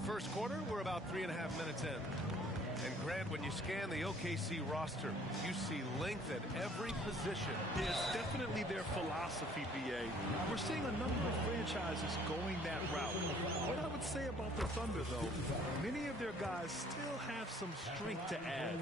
first quarter. We're about 3.5 minutes in. And Grant, when you scan the OKC roster, you see length at every position. It's definitely their philosophy, B.A. We're seeing a number of franchises going that route. What I would say about the Thunder, though, many of their guys still have some strength to add.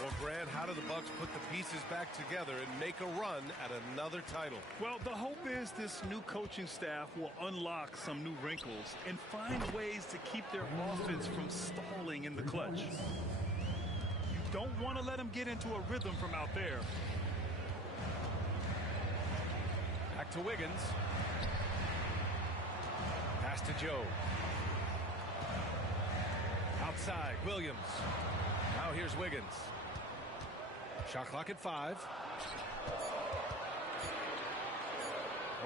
Well, Grant, how do the Bucks put the pieces back together and make a run at another title? Well, the hope is this new coaching staff will unlock some new wrinkles and find ways to keep their offense from stalling in the clutch. You don't want to let them get into a rhythm from out there. Back to Wiggins. Pass to Joe. Outside, Williams. Now here's Wiggins. Shot clock at 5.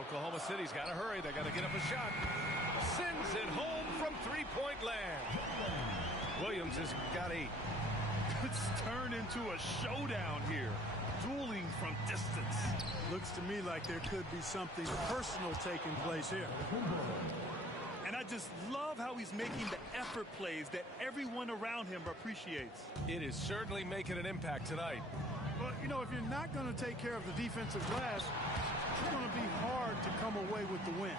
Oklahoma City's got to hurry. They got to get up a shot. Sends it home from three-point land. Williams has got 8. It's turned into a showdown here. Dueling from distance. Looks to me like there could be something personal taking place here. And I just love how he's making the effort plays that everyone around him appreciates. It is certainly making an impact tonight. But, you know, if you're not going to take care of the defensive glass, it's going to be hard to come away with the win.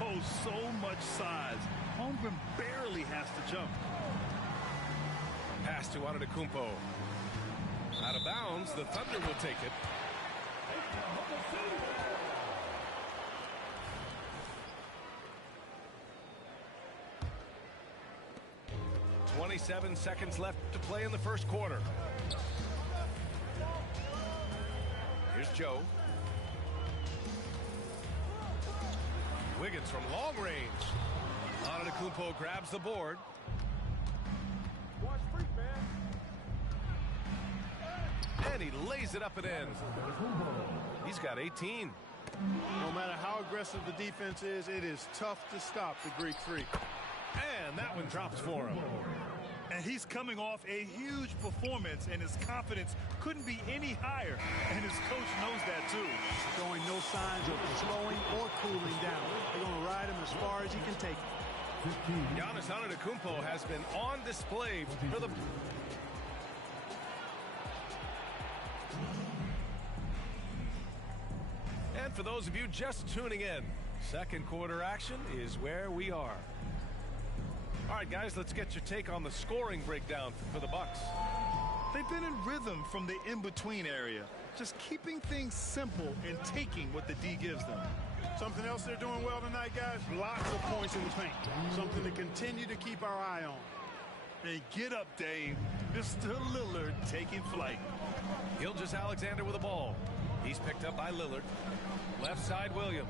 Oh, so much size. Holmgren barely has to jump. Pass to Antetokounmpo. Out of bounds, the Thunder will take it. 27 seconds left to play in the first quarter. Here's Joe. Wiggins from long range. Antetokounmpo grabs the board. Watch freak, man. And he lays it up and in. He's got 18. No matter how aggressive the defense is, it is tough to stop the Greek Freak. And that one drops for him. And he's coming off a huge performance, and his confidence couldn't be any higher. And his coach knows that, too. Showing no signs of slowing or cooling down. They're going to ride him as far as he can take it. Giannis Antetokounmpo has been on display for the... And for those of you just tuning in, second quarter action is where we are. All right, guys, let's get your take on the scoring breakdown for the Bucks. They've been in rhythm from the in-between area, just keeping things simple and taking what the D gives them. Something else they're doing well tonight, guys? Lots of points in the paint. Something to continue to keep our eye on. Hey, get up, Dave. Mr. Lillard taking flight. Gilgeous-Alexander with the ball. He's picked up by Lillard. Left side, Williams.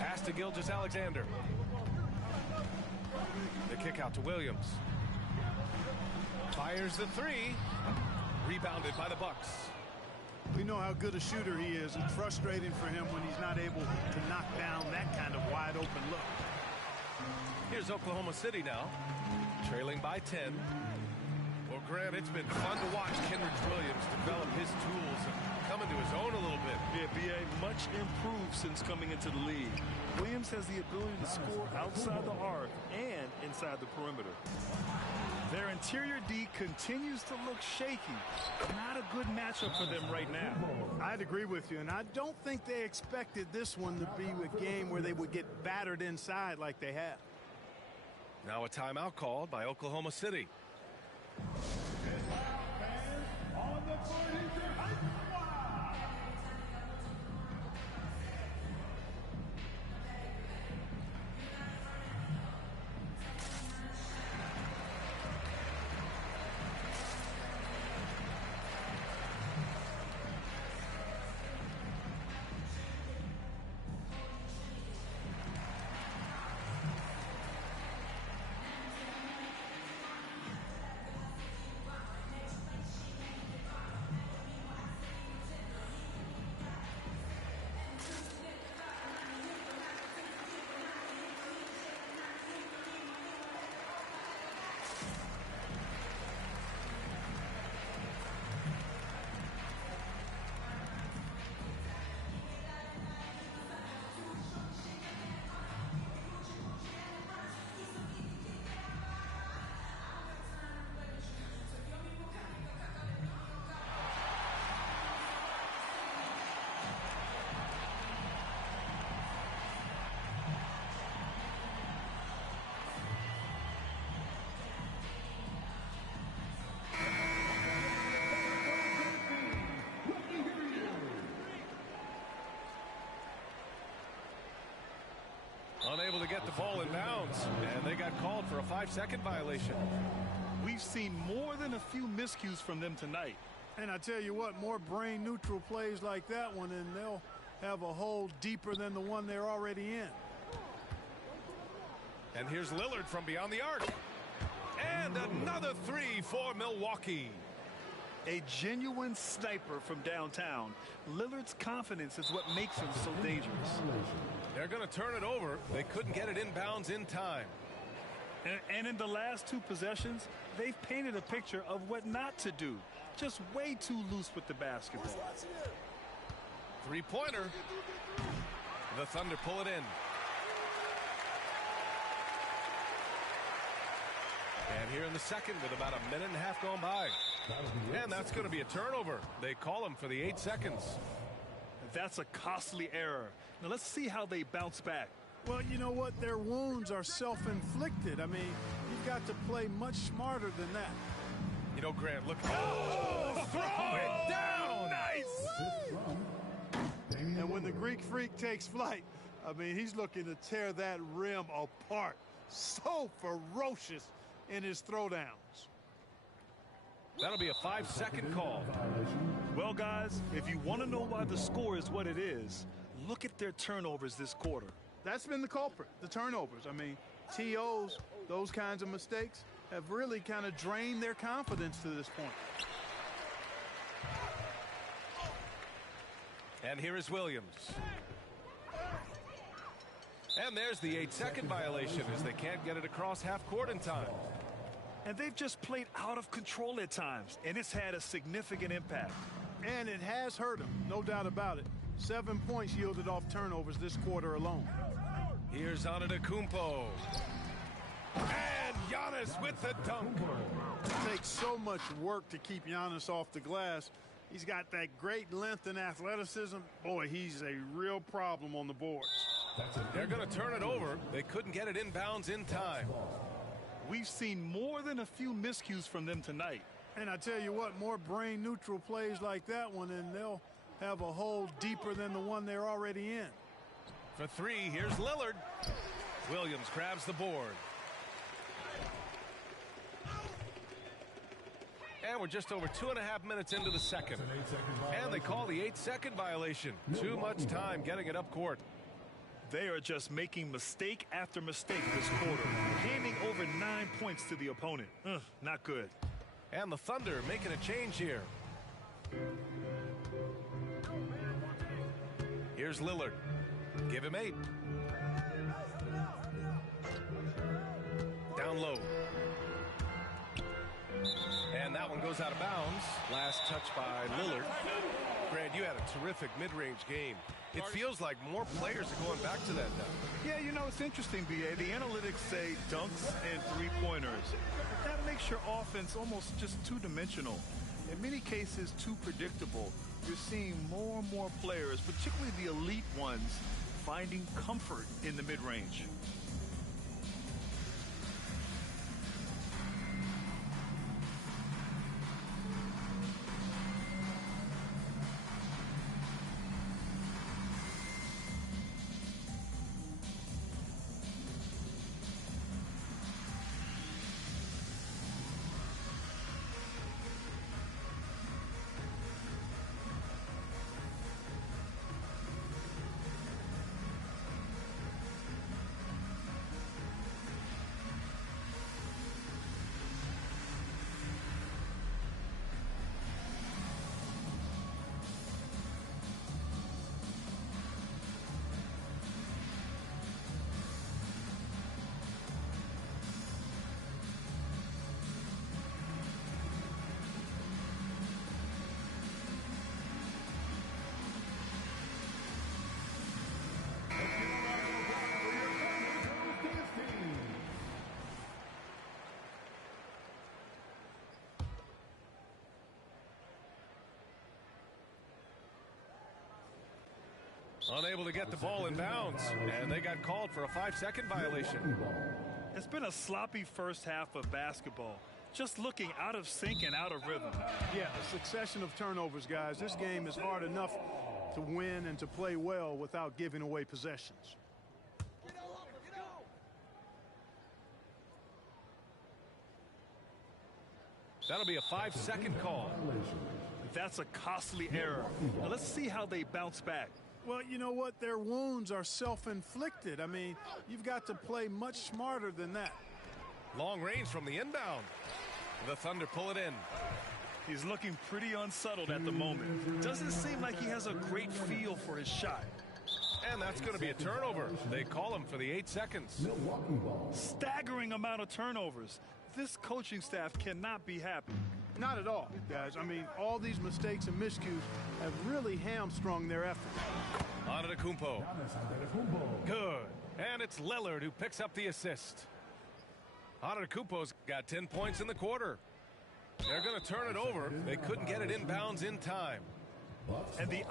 Pass to Gilgeous-Alexander. The kick out to Williams. Fires the 3. Rebounded by the Bucks. We know how good a shooter he is. It's frustrating for him when he's not able to knock down that kind of wide open look. Here's Oklahoma City now, trailing by 10. Well, Grant, it's been fun to watch Kenrich Williams develop his tools and come into his own a little bit. Yeah, B.A. much improved since coming into the league. Williams has the ability to score outside the arc and inside the perimeter. Their interior D continues to look shaky. Not a good matchup for them right now. I'd agree with you, and I don't think they expected this one to be a game where they would get battered inside like they have. Now a timeout called by Oklahoma City. On the 40. ball in bounds, and they got called for a 5-second violation. We've seen more than a few miscues from them tonight. And I tell you what, more brain-neutral plays like that one, and they'll have a hole deeper than the one they're already in. And here's Lillard from beyond the arc. And another three for Milwaukee. A genuine sniper from downtown. Lillard's confidence is what makes him so dangerous. They're going to turn it over. They couldn't get it inbounds in time. And in the last two possessions, they've painted a picture of what not to do. Just way too loose with the basketball. Three-pointer. The Thunder pull it in. And here in the second with about a minute and a half gone by. And that's going to be a turnover. They call him for the 8 seconds. That's a costly error. Now let's see how they bounce back. Well, you know what? Their wounds are self-inflicted. I mean, you've got to play much smarter than that. You know, Grant, look. Oh, throw it down. Nice. And when the Greek Freak takes flight, I mean, he's looking to tear that rim apart. So ferocious in his throwdowns. That'll be a 5-second call. Well, guys, if you want to know why the score is what it is, look at their turnovers this quarter. That's been the culprit, the turnovers. I mean, TOs, those kinds of mistakes, have really kind of drained their confidence to this point. And here is Williams. And there's the 8-second violation as they can't get it across half court in time. And they've just played out of control at times, and it's had a significant impact. And it has hurt them, no doubt about it. 7 points yielded off turnovers this quarter alone. Here's Antetokounmpo. And Giannis with the dunk. It takes so much work to keep Giannis off the glass. He's got that great length and athleticism. Boy, he's a real problem on the boards. They're going to turn it over. They couldn't get it inbounds in time. We've seen more than a few miscues from them tonight. And I tell you what, more brain-neutral plays like that one, and they'll have a hole deeper than the one they're already in. For three, here's Lillard. Williams grabs the board. And we're just over 2.5 minutes into the second. And they call the 8-second violation. Too much time getting it up court. They are just making mistake after mistake this quarter, handing over 9 points to the opponent. Not good. And the Thunder making a change here. Here's Lillard. Give him 8. Down low. And that one goes out of bounds. Last touch by Lillard. Grant, you had a terrific mid-range game. It feels like more players are going back to that now. Yeah, you know, it's interesting, B.A. The analytics say dunks and three-pointers. That makes your offense almost just two-dimensional. In many cases, too predictable. You're seeing more and more players, particularly the elite ones, finding comfort in the mid-range. Unable to get the ball in bounds, and they got called for a 5-second violation. It's been a sloppy first half of basketball. Just looking out of sync and out of rhythm. Yeah, a succession of turnovers, guys. This game is hard enough to win and to play well without giving away possessions. That'll be a 5-second call. That's a costly error. Now let's see how they bounce back. Well, you know what? Their wounds are self-inflicted. I mean, you've got to play much smarter than that. Long range from the inbound. The Thunder pull it in. He's looking pretty unsettled at the moment. Doesn't seem like he has a great feel for his shot. And that's going to be a turnover. They call him for the 8 seconds. Staggering amount of turnovers. This coaching staff cannot be happy. Not at all, guys. I mean, all these mistakes and miscues have really hamstrung their effort. Antetokounmpo. Good. And it's Lillard who picks up the assist. Antetokounmpo's got 10 points in the quarter. They're going to turn it over. They couldn't get it inbounds in time. And the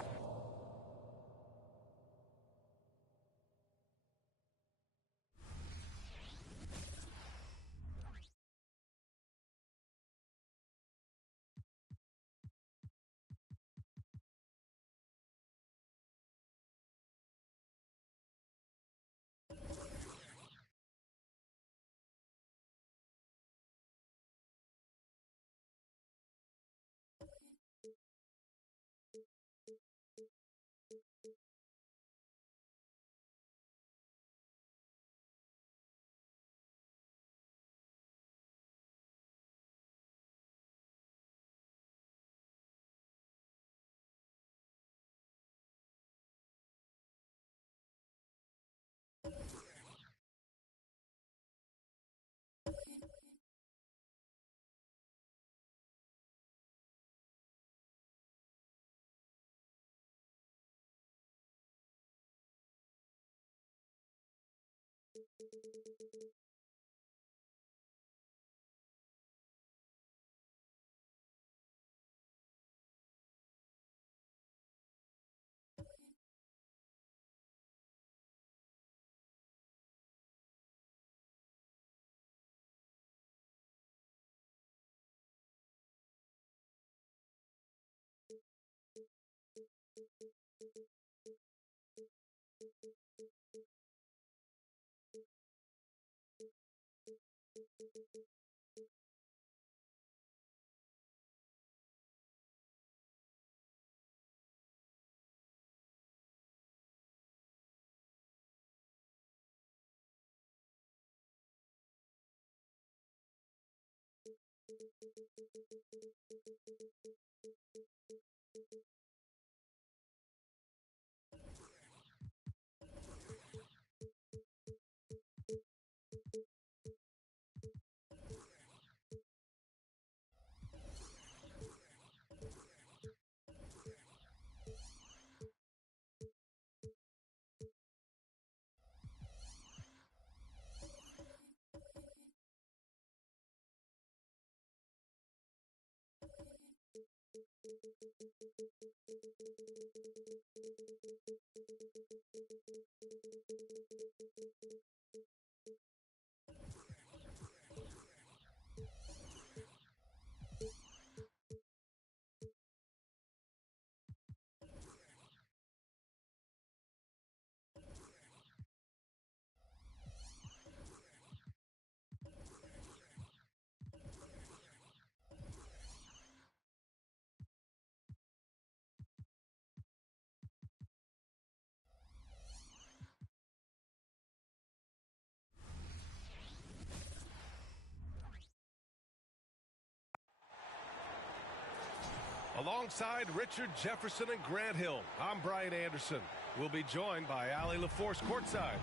Alongside Richard Jefferson and Grant Hill, I'm Brian Anderson. We'll be joined by Allie LaForce courtside.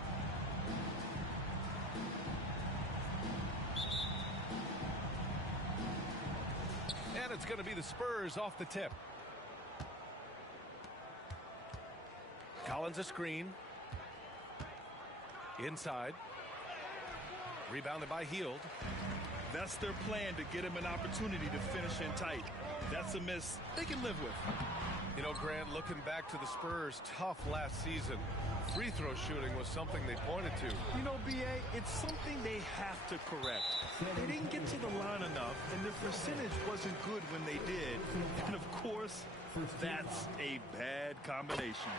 And it's going to be the Spurs off the tip. Collins a screen. Inside. Rebounded by Hield. That's their plan, to get him an opportunity to finish in tight. That's a miss they can live with. You know, Grant, looking back to the Spurs' tough last season, free throw shooting was something they pointed to. You know, B.A., it's something they have to correct. They didn't get to the line enough, and their percentage wasn't good when they did. And, of course, that's a bad combination.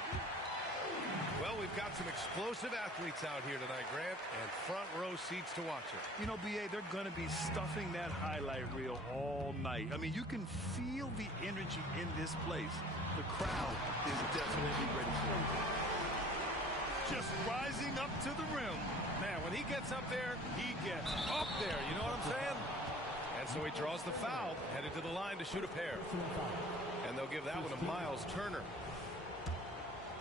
Well, we've got some explosive athletes out here tonight, Grant, and front row seats to watch it. You know, B.A., they're going to be stuffing that highlight reel all night. I mean, you can feel the energy in this place. The crowd is definitely ready for it. Just rising up to the rim. Man, when he gets up there, he gets up there. You know what I'm saying? And so he draws the foul, headed to the line to shoot a pair. And they'll give that one to Miles Turner.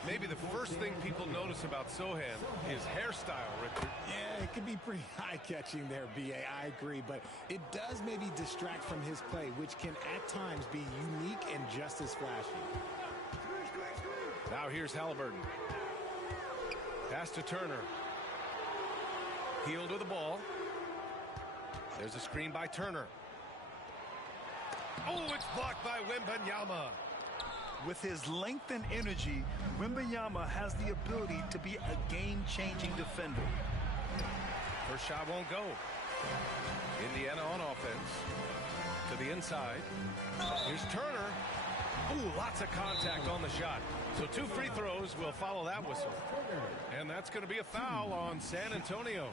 Maybe the first thing people notice about Sochan is hairstyle, Richard. Yeah, it could be pretty eye-catching there, B.A. I agree, but it does maybe distract from his play, which can at times be unique and just as flashy. Now here's Halliburton. Pass to Turner. Healed with the ball. There's a screen by Turner. Oh, it's blocked by Wembanyama. With his length and energy, Wembanyama has the ability to be a game-changing defender. First shot won't go. Indiana on offense. To the inside. Here's Turner. Ooh, lots of contact on the shot. So 2 free throws will follow that whistle. And that's going to be a foul on San Antonio.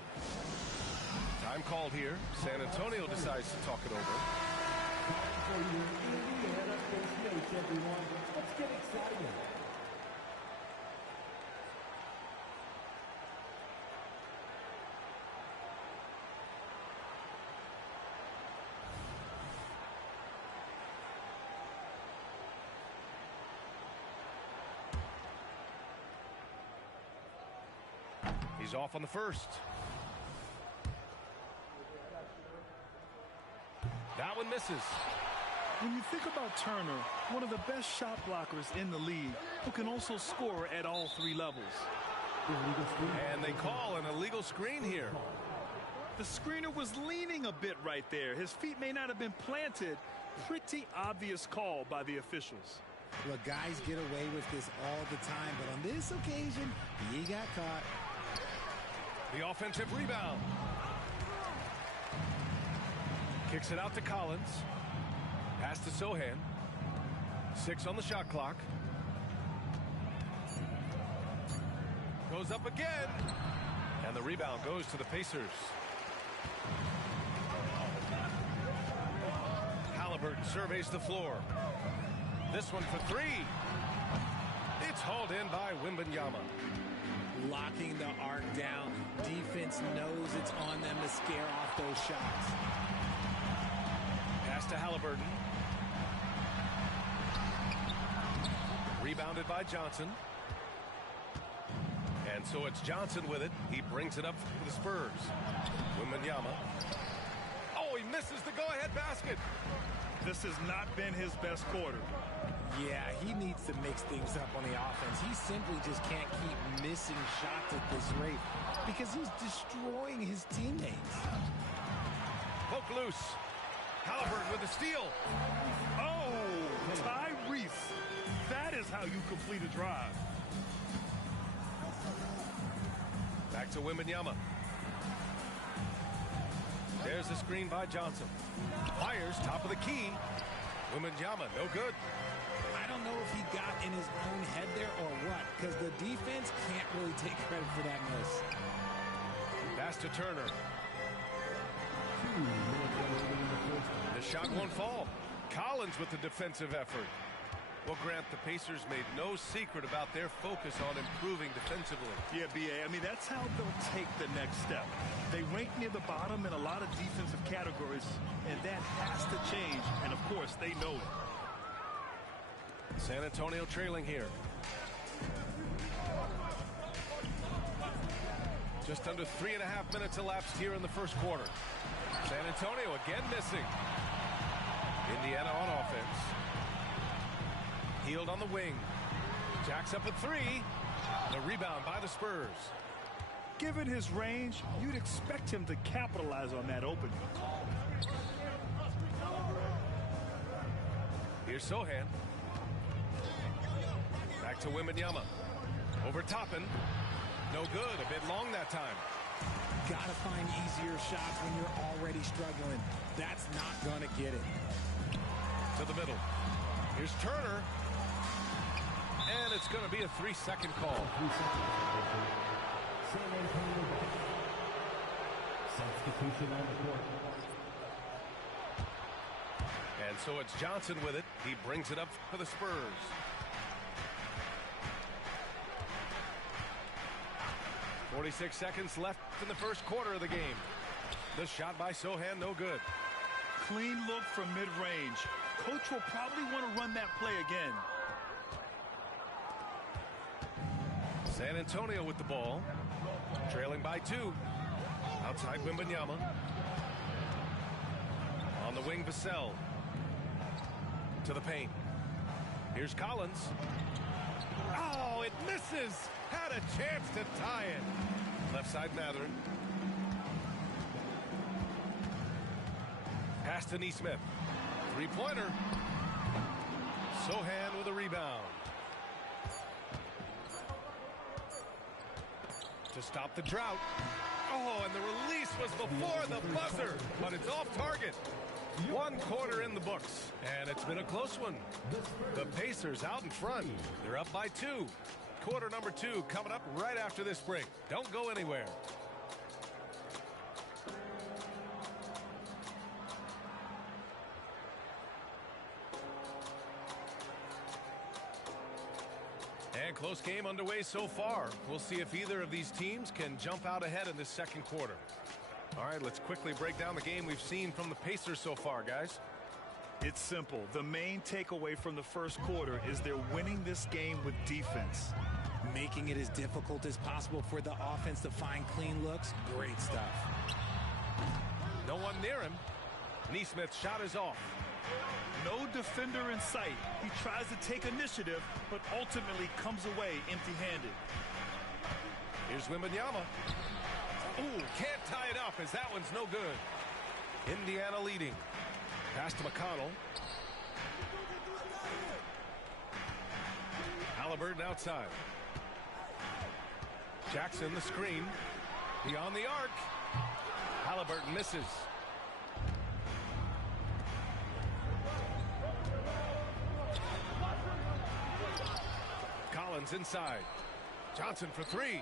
Time called here. San Antonio decides to talk it over. Let's get excited. He's off on the first. That one misses. When you think about Turner, one of the best shot blockers in the league, who can also score at all 3 levels. And they call an illegal screen here. The screener was leaning a bit right there. His feet may not have been planted. Pretty obvious call by the officials. Look, guys get away with this all the time, but on this occasion, he got caught. The offensive rebound. Kicks it out to Collins. Pass to Sochan. 6 on the shot clock. Goes up again. And the rebound goes to the Pacers. Halliburton surveys the floor. This one for 3. It's hauled in by Wembanyama. Locking the arc down. Defense knows it's on them to scare off those shots. Pass to Halliburton. Rebounded by Johnson. And so it's Johnson with it. He brings it up for the Spurs. Wembanyama. Oh, he misses the go-ahead basket. This has not been his best quarter. Yeah, he needs to mix things up on the offense. He simply just can't keep missing shots at this rate because he's destroying his teammates. Poke loose. Halliburton with the steal. Oh, Tyrese. That is how you complete a drive. Back to Wembanyama. There's the screen by Johnson. Fires top of the key. Wembanyama, no good. I don't know if he got in his own head there or what, because the defense can't really take credit for that miss. Pass to Turner. The shot won't fall. Collins with the defensive effort. Well, Grant, the Pacers made no secret about their focus on improving defensively. Yeah, B.A., I mean, that's how they'll take the next step. They rank near the bottom in a lot of defensive categories, and that has to change, and of course, they know it. San Antonio trailing here. Just under 3.5 minutes elapsed here in the first quarter. San Antonio again missing. Indiana on offense. Healed on the wing. Jacks up at 3. The rebound by the Spurs. Given his range, you'd expect him to capitalize on that opening. Here's Sochan. Back to Wembanyama. Over Toppin. No good. A bit long that time. Gotta find easier shots when you're already struggling. That's not gonna get it. To the middle. Here's Turner. And And it's going to be a 3-second call. San Antonio substitution on the court. And so it's Johnson with it. He brings it up for the Spurs. .46 seconds left in the first quarter of the game. The shot by Sochan, no good. Clean look from mid-range. Coach will probably want to run that play again. San Antonio with the ball. Trailing by 2. Outside Wembanyama. On the wing, Vassell. To the paint. Here's Collins. Oh, it misses. Had a chance to tie it. Left side Mathurin. Pass to Nesmith. Three-pointer. Sochan with a rebound. To stop the drought. Oh, and the release was before the buzzer, but it's off target. 1 quarter in the books, and it's been a close one. The Pacers out in front. They're up by 2. Quarter number 2 coming up right after this break. Don't go anywhere. And close game underway so far. We'll see if either of these teams can jump out ahead in this second quarter. All right, let's quickly break down the game we've seen from the Pacers so far, guys. It's simple. The main takeaway from the first quarter is they're winning this game with defense. Making it as difficult as possible for the offense to find clean looks. Great stuff. No one near him. Nesmith's shot is off. No defender in sight. He tries to take initiative, but ultimately comes away empty-handed. Here's Wembanyama. Ooh, can't tie it up as that one's no good. Indiana leading. Pass to McConnell. Halliburton outside. Jackson the screen. Beyond the arc. Halliburton misses. Collins inside. Johnson for 3.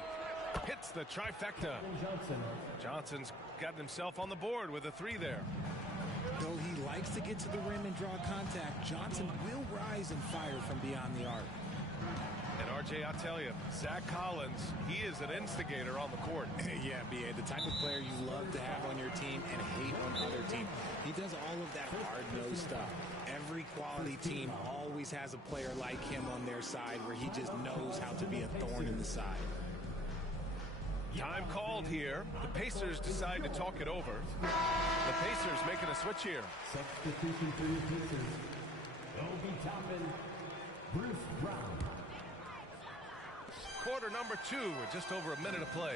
Hits the trifecta. Johnson's gotten himself on the board with a 3 there. Though he likes to get to the rim and draw contact, Johnson will rise and fire from beyond the arc. And RJ, I'll tell you, Zach Collins, he is an instigator on the court. Yeah, B.A., the type of player you love to have on your team and hate on other team. He does all of that hard-nosed stuff. Every quality team always has a player like him on their side where he just knows how to be a thorn in the side. Time called here. The Pacers decide to talk it over. The Pacers making a switch here. Substitution for your Pacers. Obi Toppin, Bruce Brown. Quarter number 2 with just over a minute of play.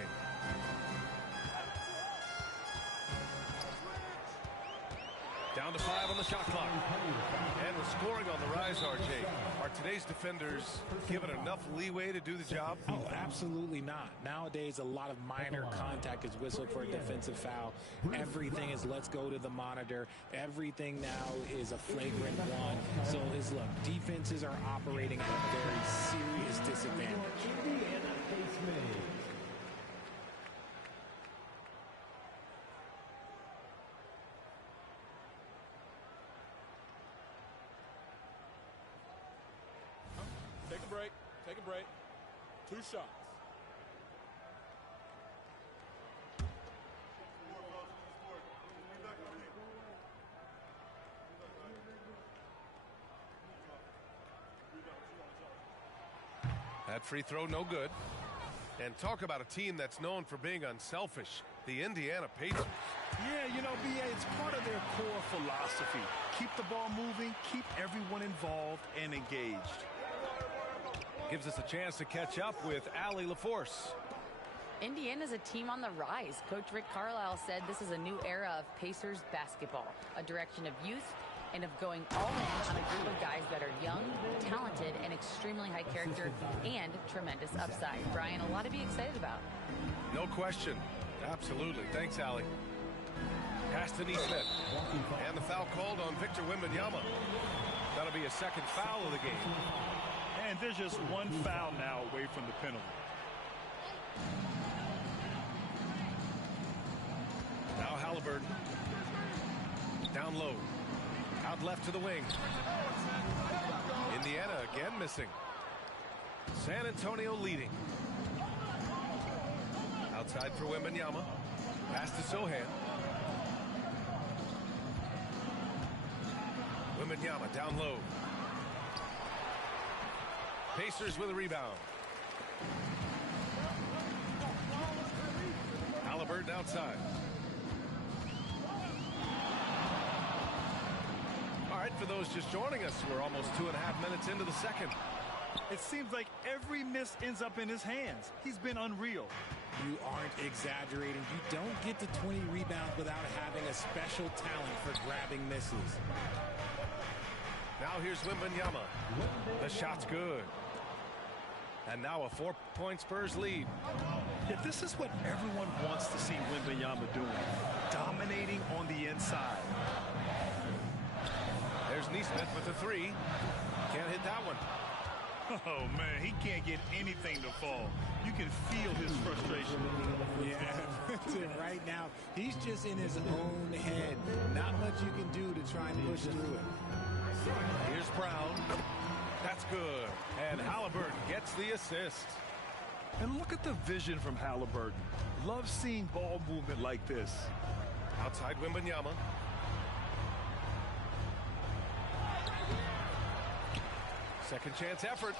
Down to 5 on the shot clock. And with scoring on the rise, RJ, are today's defenders given enough leeway to do the job? Oh, absolutely not. Nowadays, a lot of minor contact is whistled for a defensive foul. Everything is let's go to the monitor. Everything now is a flagrant 1. So, look, defenses are operating at a very serious disadvantage. Indiana face made. Take a break. 2 shots. That free throw, no good. And talk about a team that's known for being unselfish. The Indiana Pacers. Yeah, you know, B.A., it's part of their core philosophy. Keep the ball moving, keep everyone involved and engaged. Gives us a chance to catch up with Allie LaForce. Indiana's a team on the rise. Coach Rick Carlisle said this is a new era of Pacers basketball, a direction of youth and of going all in on a group of guys that are young, talented, and extremely high character and tremendous upside. Brian, a lot to be excited about. No question. Absolutely. Thanks, Allie. Pass to Nesmith. And the foul called on Victor Wembanyama. That'll be a second foul of the game. And there's just one foul now away from the penalty. Now Halliburton. Down low. Out left to the wing. Indiana again missing. San Antonio leading. Outside for Wembanyama. Pass to Sohan. Wembanyama down low. Pacers with a rebound. Halliburton outside. All right, for those just joining us, we're almost 2.5 minutes into the second. It seems like every miss ends up in his hands. He's been unreal. You aren't exaggerating. You don't get to 20 rebounds without having a special talent for grabbing misses. Now here's Wembanyama. The shot's good. And now a 4-point Spurs lead. Yeah, this is what everyone wants to see Wembanyama doing. Dominating on the inside. There's Nesmith with the three. Can't hit that one. Oh, man, he can't get anything to fall. You can feel his frustration. Yeah, right now, he's just in his own head. Not much you can do to try and push through it. Here's Brown. That's good. And Halliburton gets the assist. And look at the vision from Halliburton. Love seeing ball movement like this. Outside Wembanyama. Second chance effort.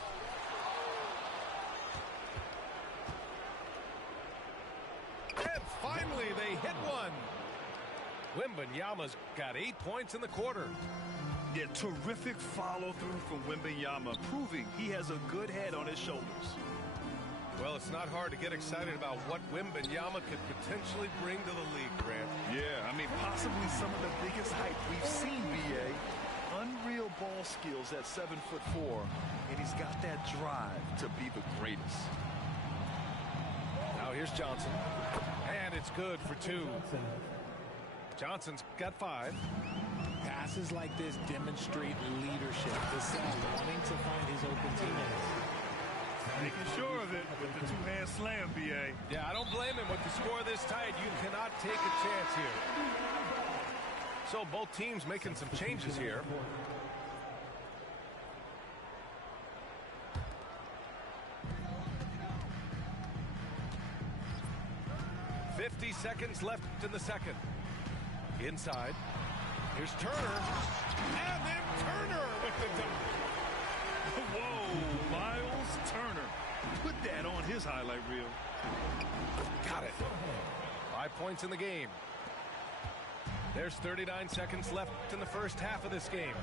And finally they hit one. Wembanyama's got 8 points in the quarter. Yeah, terrific follow through from Wembanyama, proving he has a good head on his shoulders. Well, it's not hard to get excited about what Wembanyama could potentially bring to the league, Grant. Yeah, I mean, possibly some of the biggest hype we've seen, B.A. Unreal ball skills at 7'4", and he's got that drive to be the greatest. Now here's Johnson. And it's good for 2. Johnson's got 5. Passes like this demonstrate leadership. This is wanting to find his open teammates. Making sure of it with the two-hand slam, B.A. Yeah, I don't blame him. With the score this tight, you cannot take a chance here. So both teams making some changes here. .50 seconds left in the second. Inside. Here's Turner. And then Turner with the dunk. Whoa, Miles Turner. Put that on his highlight reel. Got it. 5 points in the game. There's 39 seconds left in the first half of this game.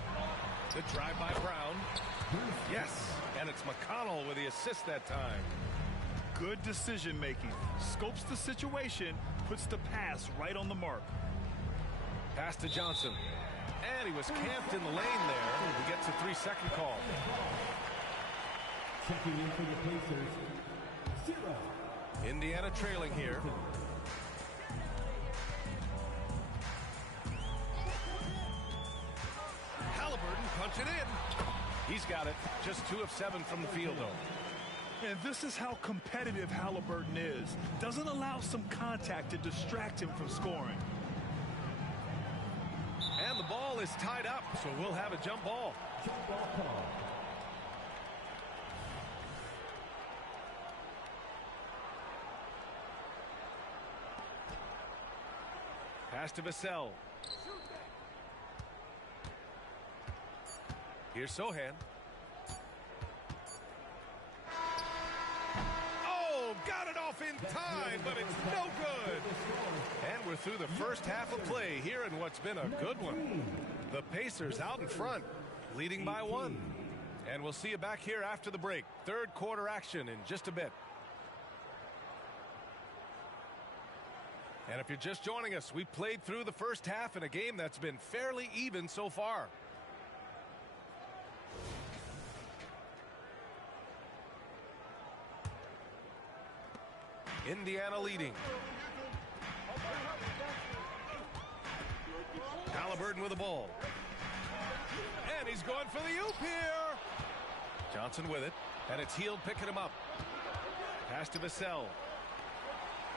Good drive by Brown. Yes, and it's McConnell with the assist that time. Good decision making. Scopes the situation, puts the pass right on the mark. Pass to Johnson. And he was camped in the lane there. He gets a 3-second call. Checking in for the Pacers, 0. Indiana trailing here. Halliburton punching in. He's got it. Just 2 of 7 from the field, though. And this is how competitive Halliburton is. Doesn't allow some contact to distract him from scoring. And the ball is tied up, so we'll have a jump ball. Jump ball call. Pass to Vassell. Here's Sohan. Oh, got it off in time, but it's no good. And we're through the first half of play here in what's been a good one. The Pacers out in front, leading by 1. And we'll see you back here after the break. Third quarter action in just a bit. And if you're just joining us, we played through the first half in a game that's been fairly even so far. Indiana leading. Halliburton with the ball. And he's going for the oop here. Johnson with it, and it's Hield picking him up. Pass to Vassell.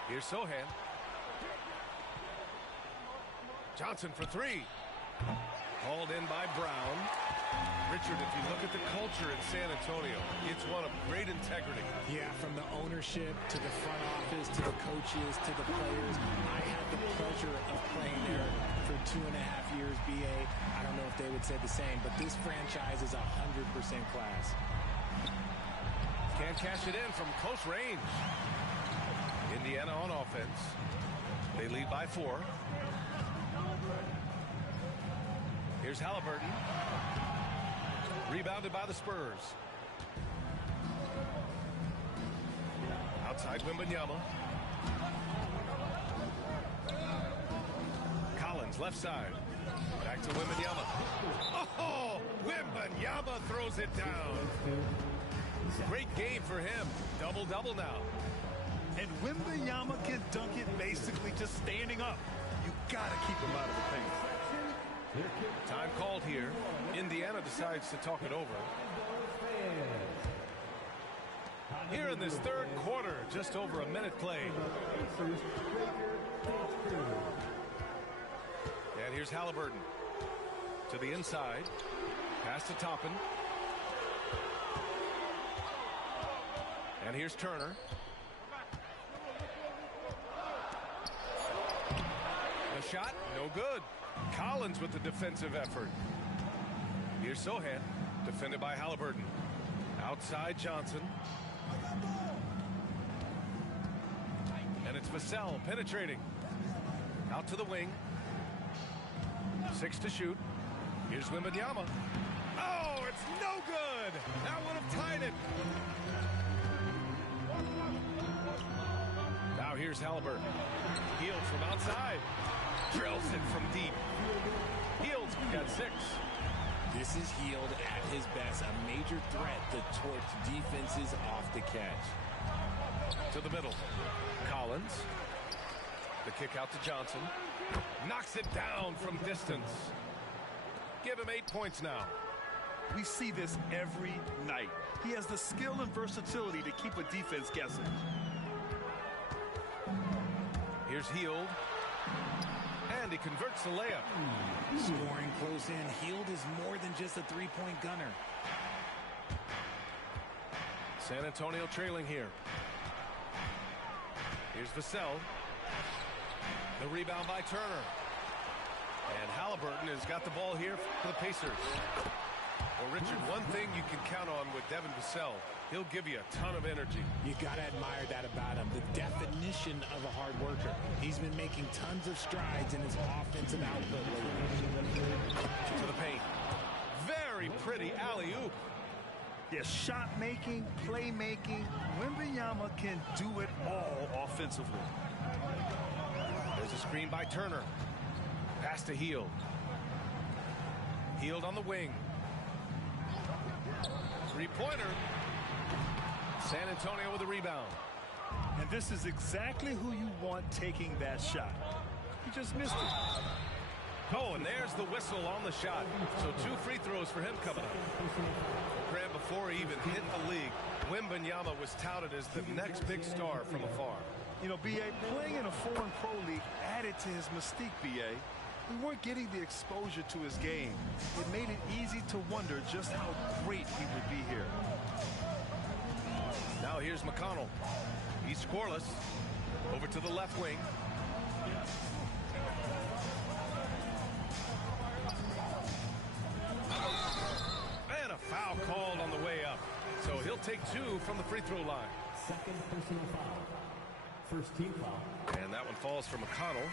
Here's Sohan. Johnson for three. Called in by Brown. Richard, if you look at the culture in San Antonio, it's one of great integrity. Yeah, from the ownership to the front office to the coaches to the players. I had the pleasure of playing there for 2.5 years, BA. I don't know if they would say the same, but this franchise is 100% class. Can't cash it in from close range. Indiana on offense. They lead by 4. Here's Halliburton. Rebounded by the Spurs. Outside Wembanyama. Collins left side. Back to Wembanyama. Oh, Wembanyama throws it down. Great game for him. Double-double now. And Wembanyama can dunk it basically just standing up. You gotta keep him out of the paint. Time called here. Indiana decides to talk it over. Here in this third quarter, just over a minute played. And here's Halliburton. To the inside. Pass to Toppin. And here's Turner. The shot, no good. Collins with the defensive effort. Here's Sohan, defended by Halliburton. Outside Johnson. And it's Vassell penetrating. Out to the wing. 6 to shoot. Here's Wembanyama. Oh, it's no good. That would have tied it. Now here's Halliburton. Hield from outside. Drills it from deep. Hield's got 6. This is Hield at his best, a major threat to torch defenses off the catch. To the middle. Collins. The kick out to Johnson. Knocks it down from distance. Give him 8 points now. We see this every night. He has the skill and versatility to keep a defense guessing. Here's Hield. And he converts the layup. Scoring close in. Hield is more than just a three-point gunner. San Antonio trailing here. Here's Vassell. The rebound by Turner. And Halliburton has got the ball here for the Pacers. Well, Richard, one thing you can count on with Devin Vassell, he'll give you a ton of energy. You got to admire that about him. The definition of a hard worker. He's been making tons of strides in his offensive output lately. To the paint. Very pretty alley-oop. Yeah, shot making, play making. Wembanyama can do it all offensively. There's a screen by Turner. Pass to Hield. Hield on the wing. Three-pointer. San Antonio with a rebound. And this is exactly who you want taking that shot. He just missed it. Oh, and there's the whistle on the shot. So 2 free throws for him coming up. Grant, before he even hit the league, Wembanyama was touted as the next big star from afar. You know, B.A., playing in a foreign pro league added to his mystique, B.A. We weren't getting the exposure to his game. It made it easy to wonder just how great he would be here. Now here's McConnell. He's scoreless. Over to the left wing. And a foul called on the way up. So he'll take 2 from the free throw line. Second personal foul. First team foul. And that one falls for McConnell.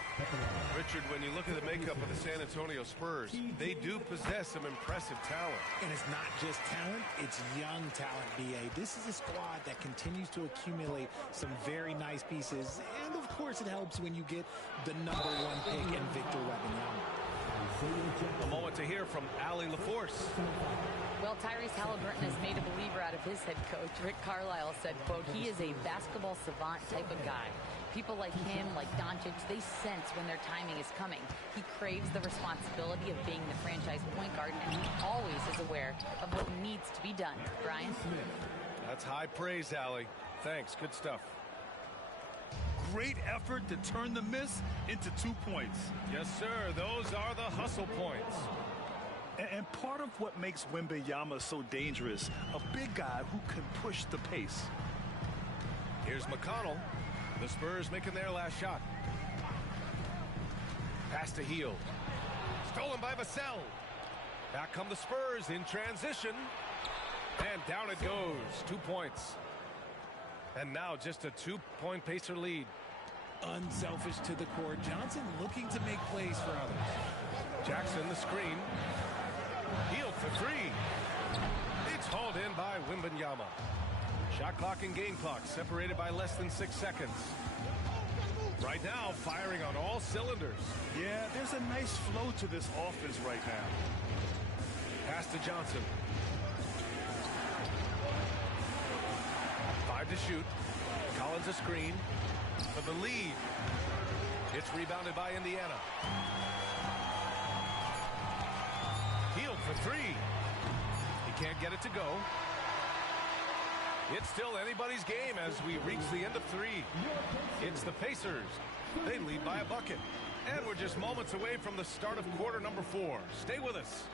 Richard, when you look at the makeup of the San Antonio Spurs, they do possess some impressive talent. And it's not just talent, it's young talent, BA. This is a squad that continues to accumulate some very nice pieces. And, of course, it helps when you get the #1 pick in Victor Wembanyama. A moment to hear from Allie LaForce. Well, Tyrese Halliburton has made a believer out of his head coach. Rick Carlisle said, quote, he is a basketball savant type of guy. People like him, like Doncic, they sense when their timing is coming. He craves the responsibility of being the franchise point guard, and he always is aware of what needs to be done. Brian? That's high praise, Allie. Thanks. Good stuff. Great effort to turn the miss into 2 points. Yes, sir. Those are the hustle points. And part of what makes Wembanyama so dangerous, a big guy who can push the pace. Here's McConnell. The Spurs making their last shot. Pass to Hield. Stolen by Vassell. Back come the Spurs in transition. And down it goes. 2 points. And now just a 2-point Pacer lead. Unselfish to the court. Johnson looking to make plays for others. Jackson the screen. Hield for three. It's hauled in by Wembanyama. Shot clock and game clock separated by less than 6 seconds. Right now, firing on all cylinders. Yeah, there's a nice flow to this offense right now. Pass to Johnson. 5 to shoot. Collins a screen for the lead. It's rebounded by Indiana. Hield for three. He can't get it to go. It's still anybody's game as we reach the end of 3. It's the Pacers. They lead by a bucket. And we're just moments away from the start of quarter number 4. Stay with us.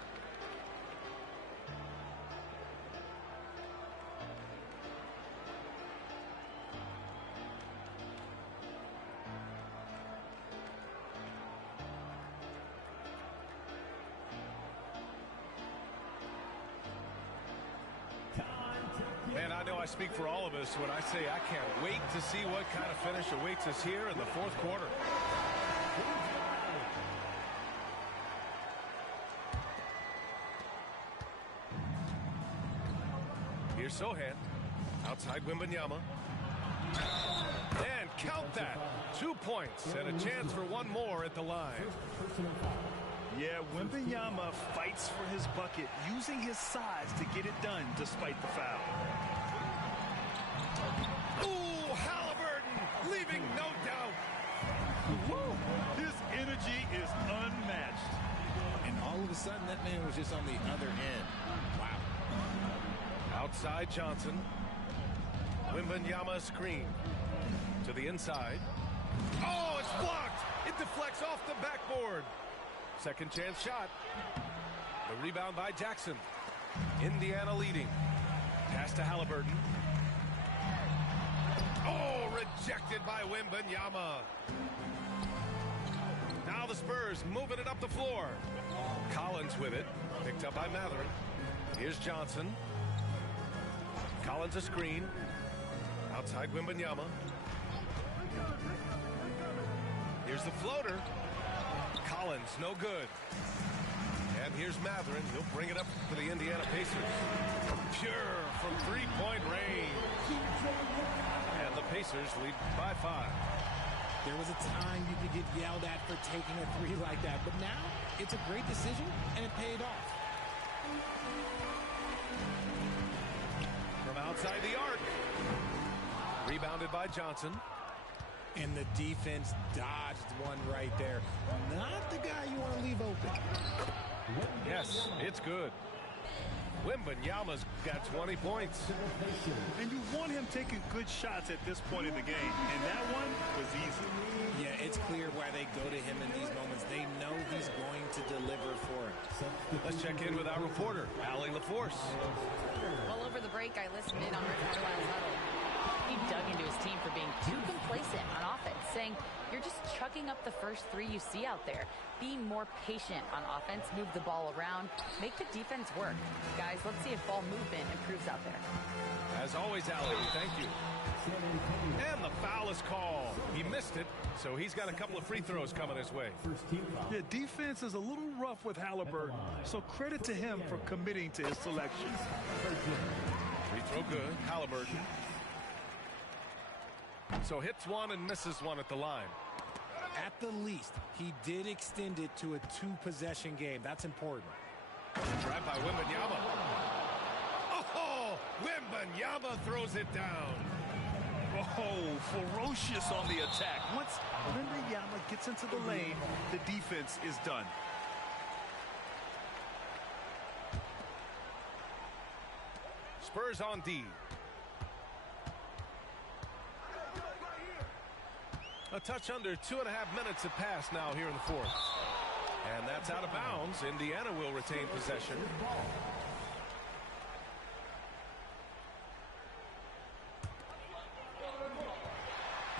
Man, I know I speak for all of us when I say I can't wait to see what kind of finish awaits us here in the 4th quarter. Here's Sohan. Outside Wembanyama. And count that. 2 points and a chance for one more at the line. Yeah, Wembanyama fights for his bucket, using his size to get it done despite the foul. Ooh, Halliburton, leaving no doubt. Woo! His energy is unmatched. And all of a sudden, that man was just on the other end. Wow. Outside Johnson. Wembanyama screen. To the inside. Oh, it's blocked. It deflects off the backboard. Second chance shot. The rebound by Jackson. Indiana leading. Pass to Halliburton. Oh, rejected by Wembanyama. Now the Spurs moving it up the floor. Collins with it. Picked up by Mathurin. Here's Johnson. Collins a screen. Outside Wembanyama. Here's the floater. Collins, no good. And here's Mathurin. He'll bring it up for the Indiana Pacers. Pure from three-point range. And the Pacers lead by 5. There was a time you could get yelled at for taking a 3 like that, but now it's a great decision, and it paid off. From outside the arc. Rebounded by Johnson. And the defense dodged one right there. Not the guy you want to leave open. Yes, it's good. Wembanyama's got 20 points. And you want him taking good shots at this point in the game. And that one was easy. Yeah, it's clear why they go to him in these moments. They know he's going to deliver for him. Let's check in with our reporter, Allie LaForce. Well, over the break, I listened in on Rick Carlisle's huddle. He dug into his team for being too complacent on offense, saying, you're just chucking up the first 3 you see out there. Be more patient on offense, move the ball around, make the defense work. Guys, let's see if ball movement improves out there. As always, Allie, thank you. And the foul is called. He missed it, so he's got a couple of free throws coming his way. The defense is a little rough with Halliburton, so credit to him for committing to his selection. Free throw good, Halliburton. So hits one and misses one at the line. At the least, he did extend it to a 2-possession game. That's important. Drive by Wembanyama. Oh, Wembanyama throws it down. Oh, ferocious on the attack. Once Wembanyama gets into the lane, the defense is done. Spurs on D. A touch under 2.5 minutes have passed now here in the fourth. And that's out of bounds. Indiana will retain possession.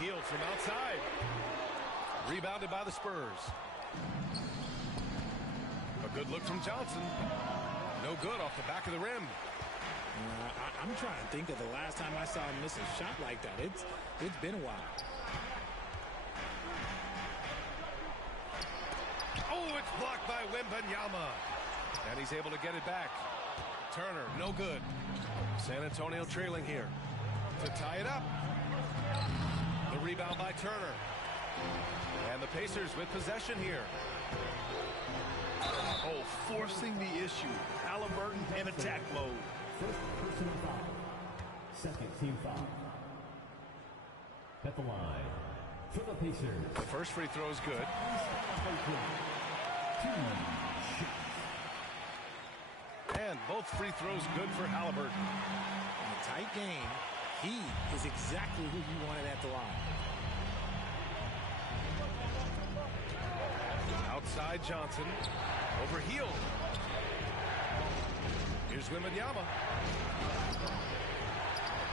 Healed from outside. Rebounded by the Spurs. A good look from Johnson. No good off the back of the rim. I'm trying to think of the last time I saw him miss a shot like that. It's been a while. Oh, it's blocked by Wembanyama. And he's able to get it back. Turner, no good. San Antonio trailing here. To tie it up. The rebound by Turner. And the Pacers with possession here. Oh, forcing the issue. Halliburton in attack mode. First personal foul. Second team foul. At the line for the Pacers. The first free throw is good. And both free throws good for Halliburton. In a tight game, he is exactly who you wanted at the line. Outside Johnson. Over Hield. Here's Wembanyama.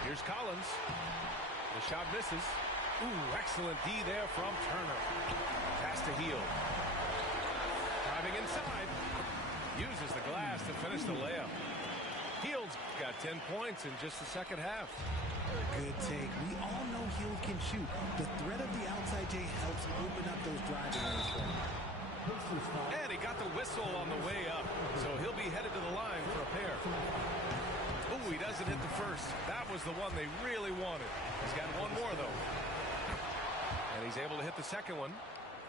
Here's Collins. The shot misses. Ooh, excellent D there from Turner. Pass to Hield. Driving inside. Uses the glass to finish the layup. Hield's got 10 points in just the second half. Good take. We all know Hield can shoot. The threat of the outside J helps open up those driving lanes for him. And he got the whistle on the way up. So he'll be headed to the line for a pair. Oh, he doesn't hit the first. That was the one they really wanted. He's got one more, though. And he's able to hit the second one.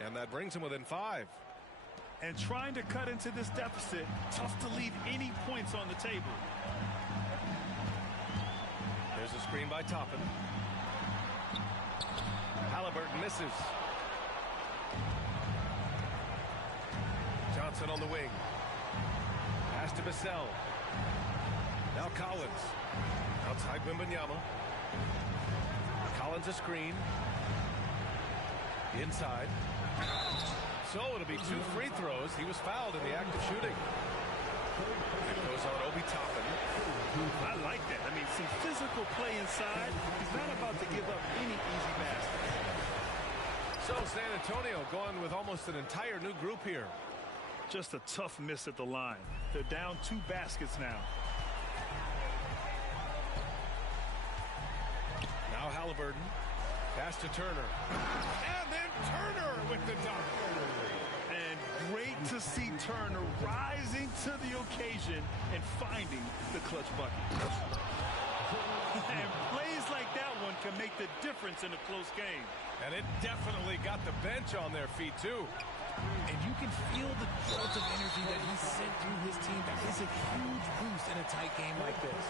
And that brings him within 5. And trying to cut into this deficit, tough to leave any points on the table. There's a screen by Toppin. Halliburton misses. Johnson on the wing. Pass to Bissell. Now Collins. Outside Wembanyama. Collins a screen. Inside. So it'll be 2 free throws. He was fouled in the act of shooting. It goes on Obi Toppin. I like that. I mean, some physical play inside. He's not about to give up any easy baskets. So San Antonio going with almost an entire new group here. Just a tough miss at the line. They're down 2 baskets now. Now Halliburton. Pass to Turner. And then Turner with the dunk. And great to see Turner rising to the occasion and finding the clutch bucket. And plays like that one can make the difference in a close game. And it definitely got the bench on their feet, too. And you can feel the jolt of energy that he sent through his team. That is a huge boost in a tight game like this.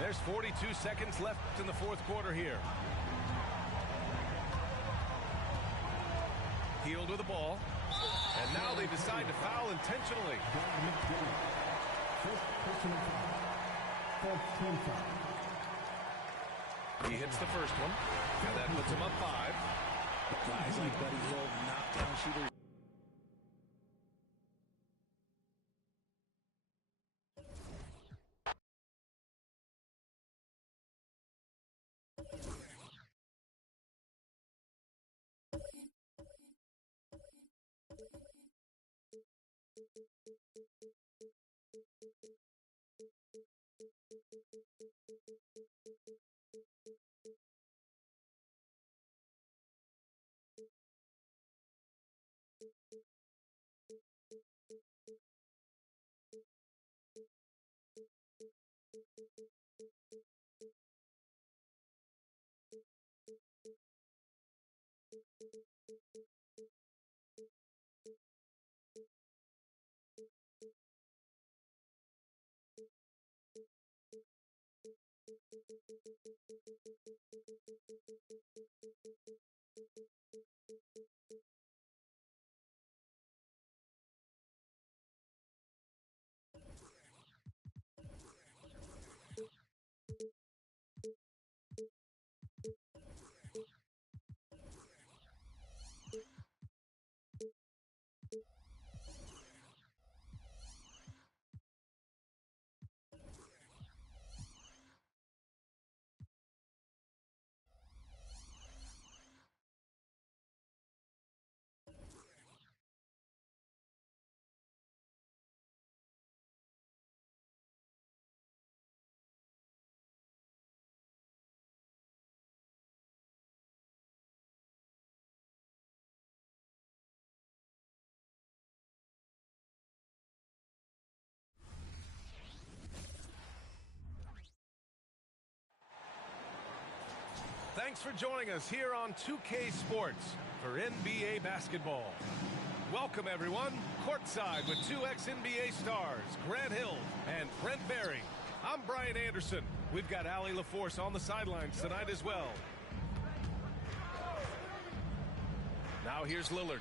There's 42 seconds left in the fourth quarter here. Hield with the ball. And now they decide to foul intentionally. He hits the first one. And that puts him up 5. Guys like Buddy Hield, knockdown shooter. Thanks for joining us here on 2K Sports for NBA basketball. Welcome, everyone, courtside with two ex-NBA stars, Grant Hill and Brent Barry. I'm Brian Anderson. We've got Allie LaForce on the sidelines tonight as well. Now here's Lillard.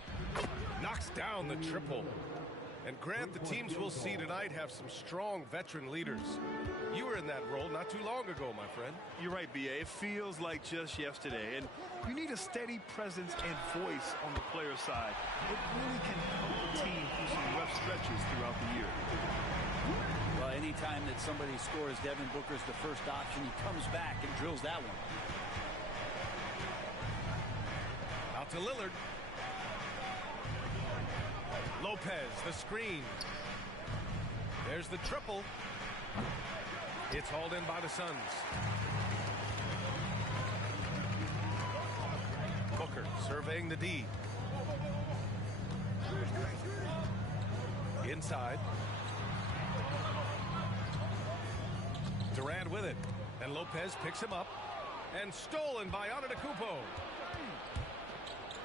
Knocks down the triple. And Grant, the teams we'll see tonight have some strong veteran leaders. You were in that role not too long ago, my friend. You're right, B.A. It feels like just yesterday. And you need a steady presence and voice on the player side. It really can help the team through some rough stretches throughout the year. Well, anytime that somebody scores, Devin Booker's the first option. He comes back and drills that one. Out to Lillard. Lopez, the screen. There's the triple. It's hauled in by the Suns. Booker surveying the D. Inside. Durant with it. And Lopez picks him up. And stolen by Antetokounmpo.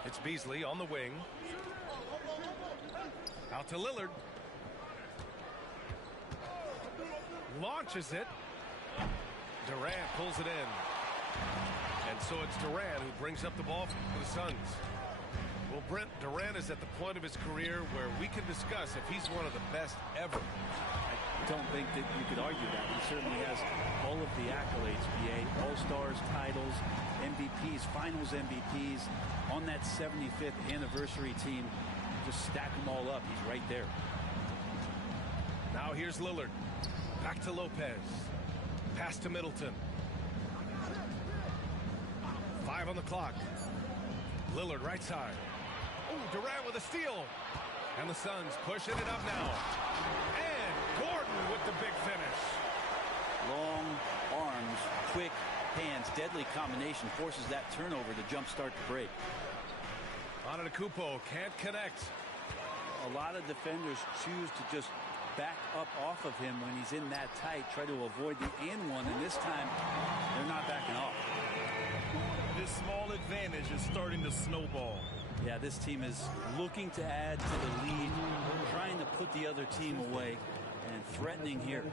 It's Beasley on the wing. Out to Lillard. Launches it. Durant pulls it in. And so it's Durant who brings up the ball for the Suns. Well, Brent, Durant is at the point of his career where we can discuss if he's one of the best ever. I don't think that you could argue that. He certainly has all of the accolades, BA. All-Stars, titles, MVPs, Finals MVPs. On that 75th anniversary team, just stack them all up. He's right there. Now here's Lillard. Back to Lopez. Pass to Middleton. 5 on the clock. Lillard right side. Oh, Durant with a steal. And the Suns pushing it up now. And Gordon with the big finish. Long arms, quick hands, deadly combination forces that turnover to jumpstart the break. Antetokounmpo can't connect. A lot of defenders choose to just back up off of him when he's in that tight, try to avoid the and one, and this time they're not backing off. This small advantage is starting to snowball. Yeah, this team is looking to add to the lead, trying to put the other team away, and threatening here.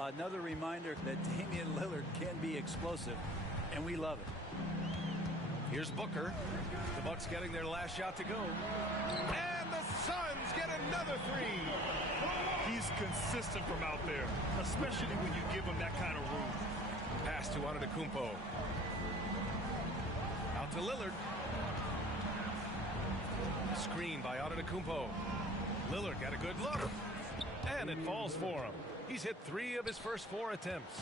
Another reminder that Damian Lillard can be explosive, and we love it. Here's Booker. The Bucks getting their last shot to go. And the Suns get another three. He's consistent from out there, especially when you give him that kind of room. Pass to Antetokounmpo. Out to Lillard. Screen by Antetokounmpo. Lillard got a good look. And it falls for him. He's hit 3 of his first 4 attempts.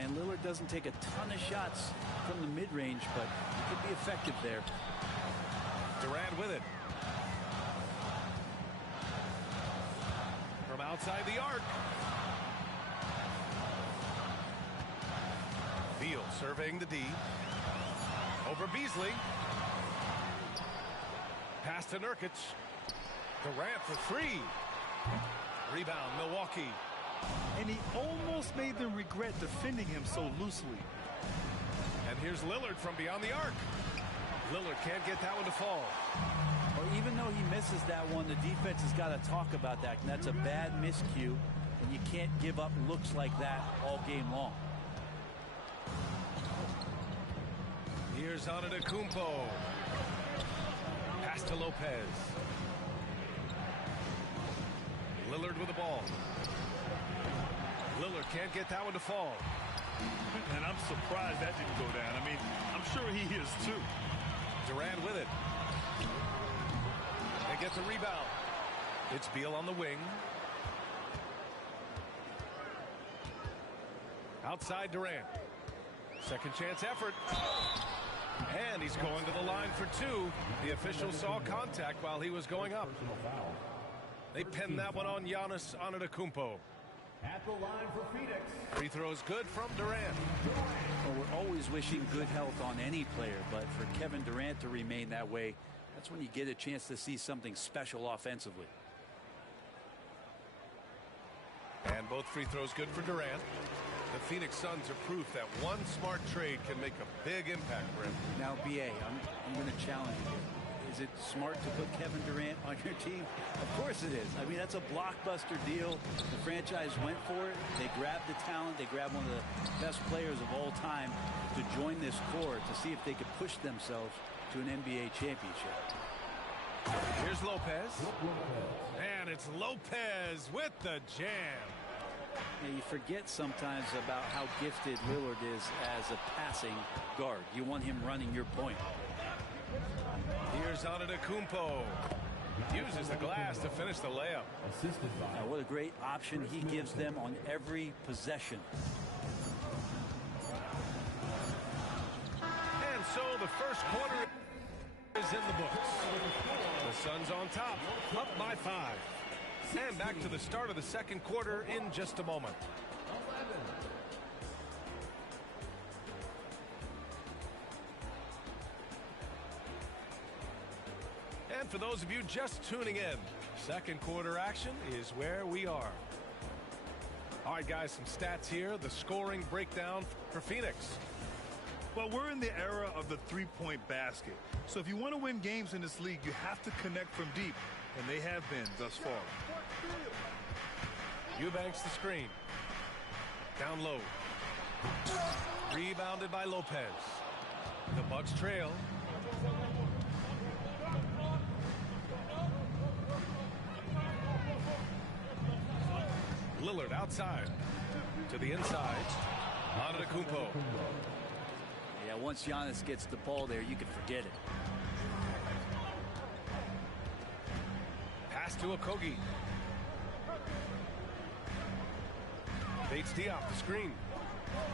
And Lillard doesn't take a ton of shots from the mid-range, but he could be effective there. Durant with it. From outside the arc. Beal surveying the D. Over Beasley. Pass to Nurkic. Durant for 3. Rebound, Milwaukee. And he almost made them regret defending him so loosely. And here's Lillard from beyond the arc. Lillard can't get that one to fall. Well, even though he misses that one, the defense has got to talk about that. And that's a bad miscue, and you can't give up looks like that all game long. Here's Antetokounmpo. Pass to Lopez. Lillard with the ball. Lillard can't get that one to fall. And I'm surprised that didn't go down. I mean, I'm sure he is too. Durant with it. They get the rebound. It's Beal on the wing. Outside Durant. Second chance effort. And he's going to the line for two. The official saw contact while he was going up. They pinned that one on Giannis Antetokounmpo. At the line for Phoenix. Free throws good from Durant. Well, we're always wishing good health on any player, but for Kevin Durant to remain that way, that's when you get a chance to see something special offensively. And both free throws good for Durant. The Phoenix Suns are proof that one smart trade can make a big impact for him. Now, B.A., I'm going to challenge you. Is it smart to put Kevin Durant on your team? Of course it is. I mean, that's a blockbuster deal. The franchise went for it. They grabbed the talent. They grabbed one of the best players of all time to join this core to see if they could push themselves to an NBA championship. Here's Lopez. And it's Lopez with the jam. Now, you forget sometimes about how gifted Lillard is as a passing guard. You want him running your point. Here's Antetokounmpo. Uses the glass to finish the layup. Now, what a great option he gives them on every possession. And so the first quarter is in the books. The Suns on top, up by 5. And back to the start of the second quarter in just a moment. And for those of you just tuning in, second quarter action is where we are. All right, guys, some stats here. The scoring breakdown for Phoenix. Well, we're in the era of the three-point basket. So if you want to win games in this league, you have to connect from deep. And they have been thus far. Eubanks the screen. Down low. Rebounded by Lopez. The Bucks trail. Lillard outside. To the inside. Antetokounmpo. Yeah, once Giannis gets the ball there, you can forget it. Pass to Okogie. Bates Diop the screen.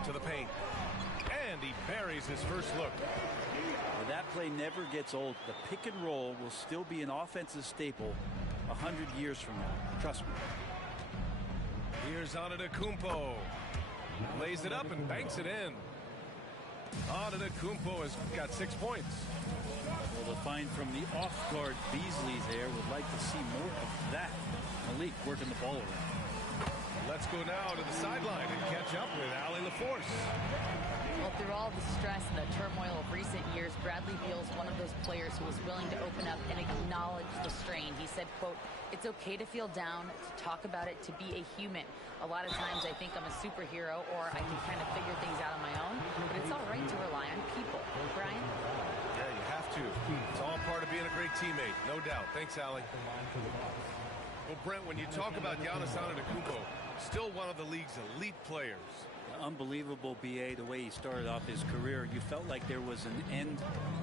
To the paint. And he buries his first look. Well, that play never gets old. The pick and roll will still be an offensive staple 100 years from now. Trust me. Here's Antetokounmpo. Lays it up and banks it in. Antetokounmpo has got 6 points. Well, the find from the off-guard Beasley there would like to see more of that. Malik working the ball around. Let's go now to the sideline and catch up with Allie LaForce. Well, through all the stress and the turmoil of recent years, Bradley Beal is one of those players who was willing to open up and acknowledge the strain. He said, quote, "It's okay to feel down, to talk about it, to be a human. A lot of times I think I'm a superhero or I can kind of figure things out on my own, but it's all right to rely on people." Brian? Yeah, you have to. It's all part of being a great teammate, no doubt. Thanks, Allie. Well, Brent, when you talk about Giannis Antetokounmpo, still one of the league's elite players. Unbelievable, B.A., the way he started off his career. You felt like there was an end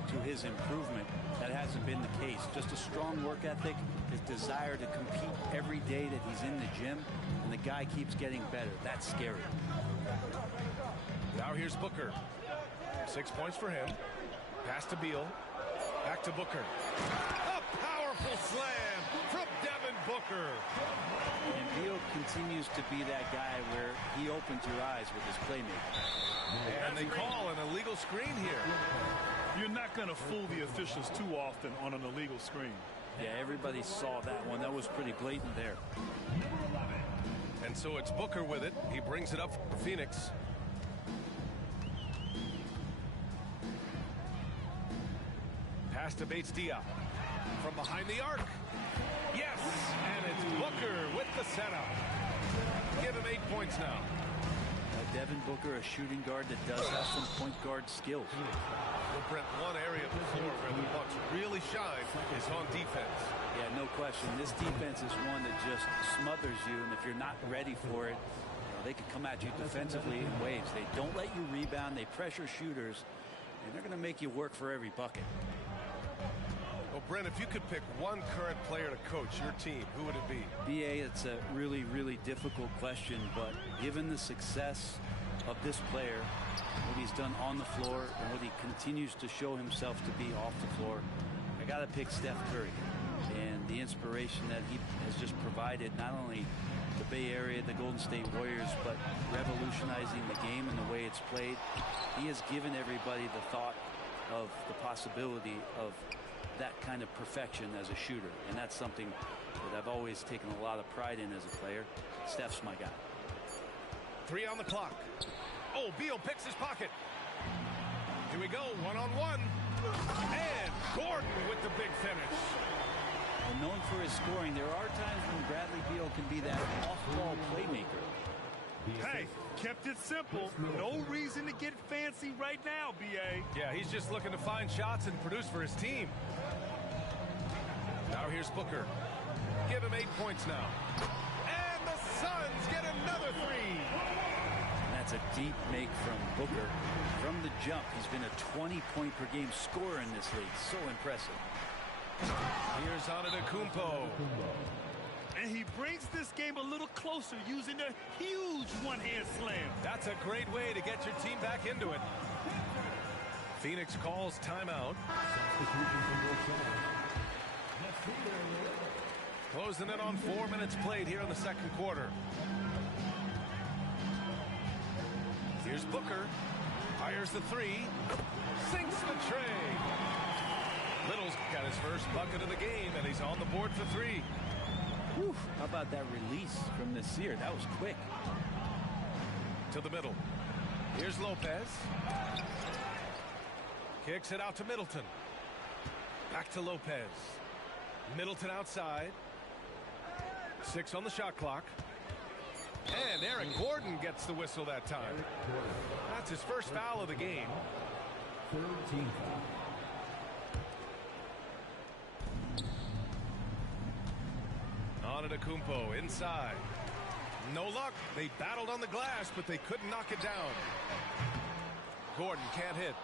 to his improvement. That hasn't been the case. Just a strong work ethic, his desire to compete every day that he's in the gym, and the guy keeps getting better. That's scary. Now here's Booker. 6 points for him. Pass to Beal. Back to Booker. A powerful slam from Devin Booker. And Beal continues to be that guy where he opens your eyes with his playmaking. And they call an illegal screen here. You're not going to fool the officials too often on an illegal screen. Yeah, everybody saw that one. That was pretty blatant there. And so it's Booker with it. He brings it up for Phoenix. Pass to Bates Diop. From behind the arc. Yes! And it's Booker with the setup. Give him 8 points now. Devin Booker, a shooting guard that does have some point guard skills. Well, Brent, one area of the floor where the Bucks really shine is on defense. Yeah, no question. This defense is one that just smothers you, and if you're not ready for it, they can come at you defensively in waves. They don't let you rebound. They pressure shooters, and they're going to make you work for every bucket. Well, Brent, if you could pick one current player to coach your team, who would it be? BA, it's a really, really difficult question, but given the success of this player, what he's done on the floor, and what he continues to show himself to be off the floor, I got to pick Steph Curry. And the inspiration that he has just provided, not only the Bay Area, the Golden State Warriors, but revolutionizing the game and the way it's played. He has given everybody the thought of the possibility of that kind of perfection as a shooter, and that's something that I've always taken a lot of pride in as a player. Steph's my guy. 3 on the clock. Oh, Beal picks his pocket. Here we go, one-on-one. And Gordon with the big finish. And known for his scoring, there are times when Bradley Beal can be that off-ball playmaker. Hey, kept it simple. No reason to get fancy right now, B.A. Yeah, he's just looking to find shots and produce for his team. Now here's Booker. Give him 8 points now. And the Suns get another 3. And that's a deep make from Booker. From the jump, he's been a 20-point-per-game scorer in this league. So impressive. Here's Antetokounmpo. And he brings this game a little closer using a huge one-hand slam. That's a great way to get your team back into it. Phoenix calls timeout. Closing in on 4 minutes played here in the second quarter. Here's Booker. Fires the 3. Sinks the tray. Little's got his first bucket of the game, and he's on the board for 3. Whew, how about that release from Nasir? That was quick. To the middle. Here's Lopez. Kicks it out to Middleton. Back to Lopez. Middleton outside. 6 on the shot clock. And Aaron Gordon gets the whistle that time. That's his first foul of the game. 13 foul. Antetokounmpo inside. No luck. They battled on the glass, but they couldn't knock it down. Gordon can't hit.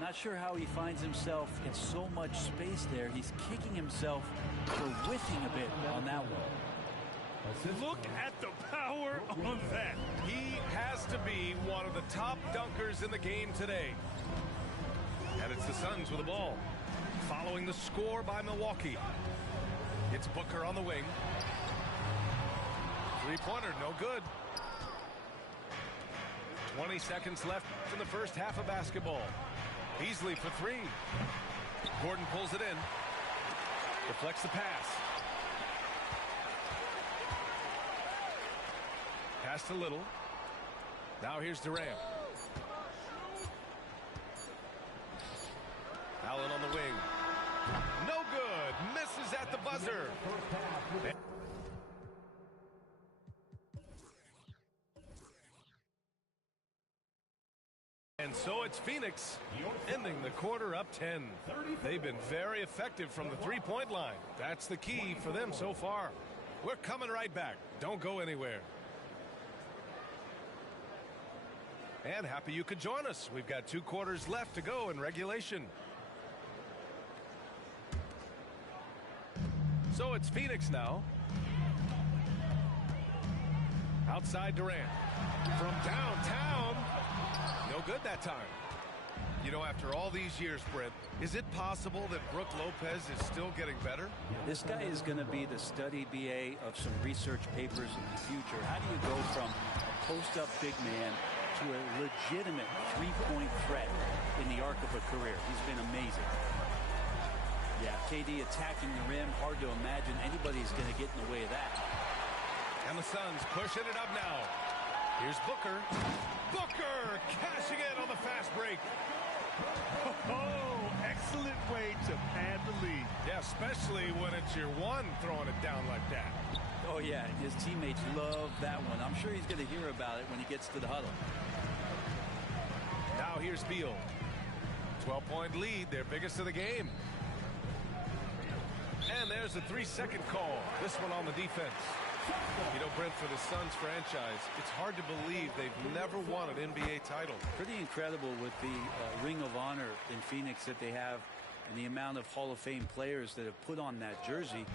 Not sure how he finds himself in so much space there. He's kicking himself for whiffing a bit on that one. Look at the power on that. He has to be one of the top dunkers in the game today. And it's the Suns with the ball. Following the score by Milwaukee. It's Booker on the wing. Three-pointer, no good. 20 seconds left in the first half of basketball. Beasley for 3. Gordon pulls it in. Deflects the pass. Pass to Little. Now here's Durant. Allen on the wing. No good. Misses at the buzzer. And so it's Phoenix ending the quarter up 10. They've been very effective from the three-point line. That's the key for them so far. We're coming right back. Don't go anywhere. And happy you could join us. We've got 2 quarters left to go in regulation. So it's Phoenix now. Outside Durant. From downtown. No good that time. You know, after all these years, Brent, is it possible that Brook Lopez is still getting better? This guy is going to be the study BA of some research papers in the future. How do you go from a post-up big man to a legitimate three-point threat in the arc of a career? He's been amazing. Yeah, KD attacking the rim. Hard to imagine anybody's going to get in the way of that. And the Suns pushing it up now. Here's Booker. Booker cashing in on the fast break. Oh, excellent way to pad the lead. Yeah, especially when it's your one throwing it down like that. Oh, yeah, his teammates love that one. I'm sure he's going to hear about it when he gets to the huddle. Now here's Beal. 12-point lead, their biggest of the game. And there's a 3-second call. This one on the defense. You know, Brent, for the Suns franchise, it's hard to believe they've never won an NBA title. Pretty incredible with the Ring of Honor in Phoenix that they have and the amount of Hall of Fame players that have put on that jersey.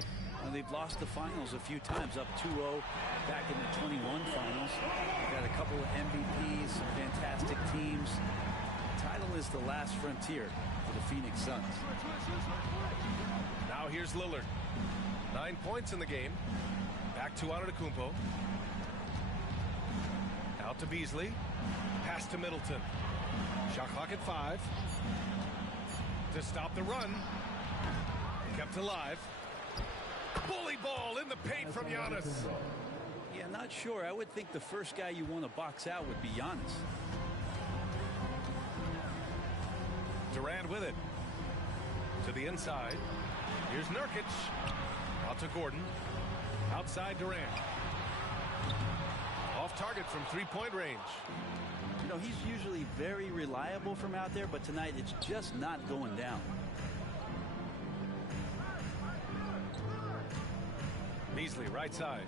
And they've lost the finals a few times, up 2-0 back in the 21 finals. They've got a couple of MVPs, fantastic teams. The title is the last frontier for the Phoenix Suns. Now here's Lillard. 9 points in the game. Back to Antetokounmpo. Out to Beasley. Pass to Middleton. Shot clock at 5. To stop the run. Kept alive. Bully ball in the paint from Giannis. Yeah, not sure. I would think the first guy you want to box out would be Giannis. Durant with it. To the inside. Here's Nurkic. Out to Gordon. Outside Durant. Off target from 3-point range. You know, he's usually very reliable from out there, but tonight it's just not going down. Beasley, right side.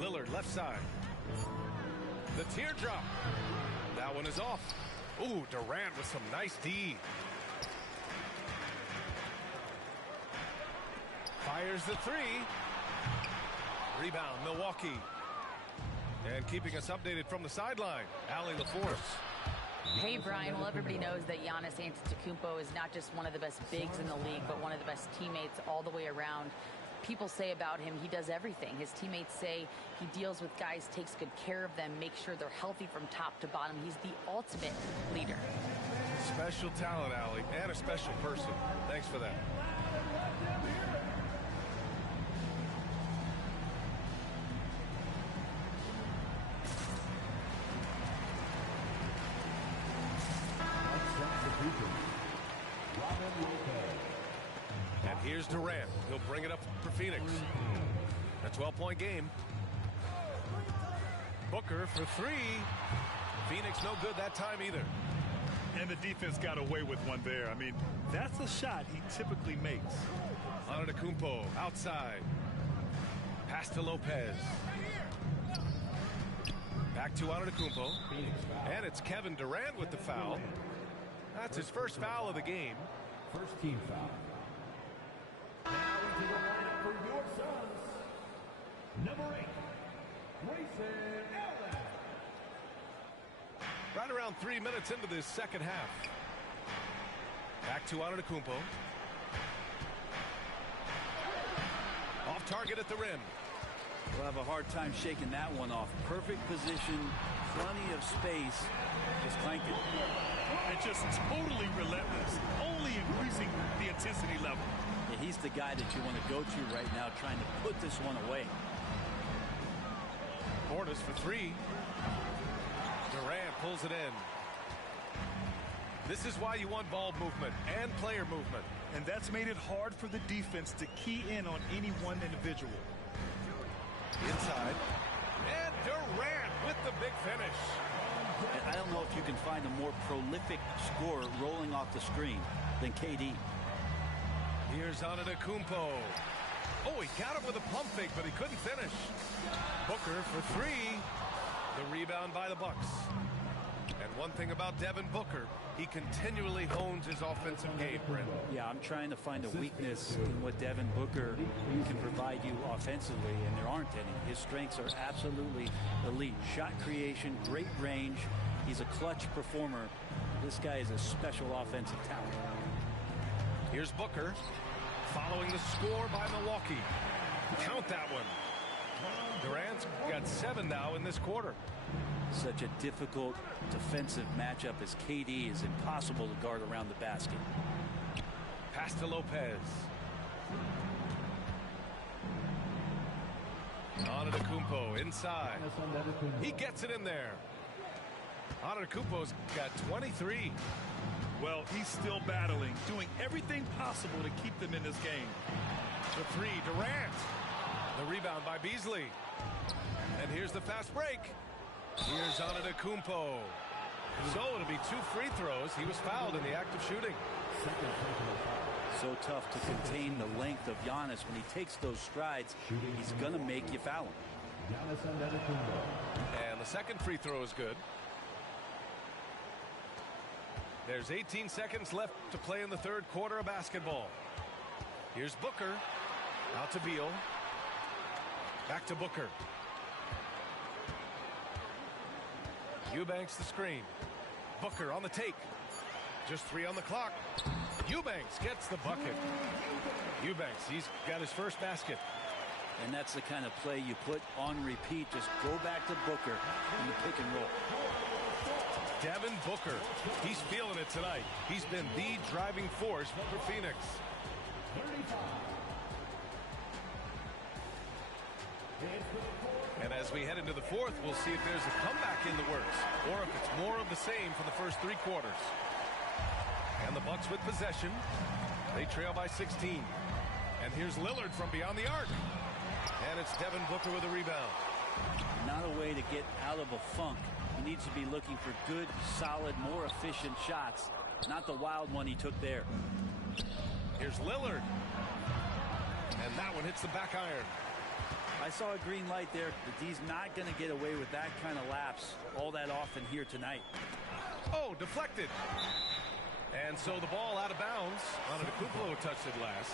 Lillard, left side. The teardrop. That one is off. Ooh, Durant with some nice D. Fires the 3. Rebound, Milwaukee. And keeping us updated from the sideline, Allie LaForce. Hey, Brian. Well, everybody knows that Giannis Antetokounmpo is not just one of the best bigs in the league, but one of the best teammates all the way around. People say about him, he does everything. His teammates say he deals with guys, takes good care of them, makes sure they're healthy from top to bottom. He's the ultimate leader. Special talent, Allie, and a special person. Thanks for that. And here's Durant. He'll bring it up for Phoenix. A 12-point game. Booker for 3. Phoenix no good that time either. And the defense got away with one there. I mean, that's a shot he typically makes. Antetokounmpo outside. Pass to Lopez. Back to Antetokounmpo. And it's Kevin Durant with the foul. That's his first foul of the game. First team foul. Now into the lineup for your Suns. Number 8, Grayson Allen. Right around 3 minutes into this second half. Back to Antetokounmpo. Off target at the rim. We'll have a hard time shaking that one off. Perfect position, plenty of space. Just clanked it. And just totally relentless, only increasing the intensity level. Yeah, he's the guy that you want to go to right now, trying to put this one away. Portis for 3. Durant pulls it in. This is why you want ball movement and player movement. And that's made it hard for the defense to key in on any one individual. Inside. And Durant with the big finish. And I don't know if you can find a more prolific scorer rolling off the screen than KD. Here's Antetokounmpo. Oh, he got him with a pump fake, but he couldn't finish. Booker for 3. The rebound by the Bucks. And one thing about Devin Booker, he continually hones his offensive game, Brent. Yeah, I'm trying to find a weakness in what Devin Booker can provide you offensively, and there aren't any. His strengths are absolutely elite. Shot creation, great range. He's a clutch performer. This guy is a special offensive talent. Here's Booker following the score by Milwaukee. Count that one. Durant's got 7 now in this quarter. Such a difficult defensive matchup as KD is impossible to guard around the basket. Pass to Lopez. Antetokounmpo inside. He gets it in there. Antetokounmpo's got 23. Well, he's still battling, doing everything possible to keep them in this game. The 3, Durant. The rebound by Beasley. And here's the fast break. Here's Here's Antetokounmpo. So it'll be 2 free throws. He was fouled in the act of shooting. So tough to contain the length of Giannis. When he takes those strides, he's going to make you foul him. And the second free throw is good. There's 18 seconds left to play in the third quarter of basketball. Here's Booker. Out to Beal. Back to Booker. Eubanks the screen. Booker on the take. Just 3 on the clock. Eubanks gets the bucket. Eubanks, he's got his first basket. And that's the kind of play you put on repeat. Just go back to Booker in the pick and roll. Devin Booker, he's feeling it tonight. He's been the driving force for Phoenix. And as we head into the fourth, we'll see if there's a comeback in the works or if it's more of the same for the first 3 quarters. And the Bucks with possession. They trail by 16. And here's Lillard from beyond the arc. And it's Devin Booker with a rebound. Not a way to get out of a funk. He needs to be looking for good, solid, more efficient shots. Not the wild one he took there. Here's Lillard. And that one hits the back iron. I saw a green light there, but he's not going to get away with that kind of lapse all that often here tonight. Oh, deflected. And so the ball out of bounds. Antetokounmpo touched it last.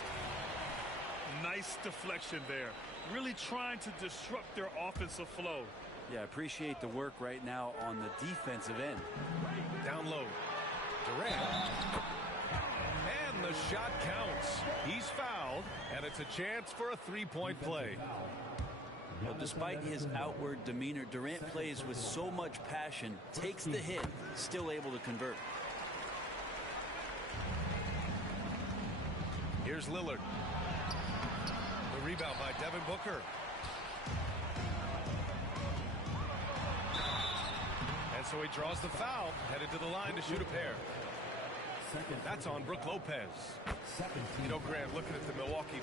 Nice deflection there. Really trying to disrupt their offensive flow. Yeah, appreciate the work right now on the defensive end. Down low. Durant. And the shot counts. He's fouled, and it's a chance for a 3-point play. Well, despite his outward demeanor, Durant plays with so much passion, takes the hit, still able to convert. Here's Lillard. The rebound by Devin Booker. And so he draws the foul, headed to the line to shoot a pair. That's on Brook Lopez. You know, Grant, looking at the Milwaukee.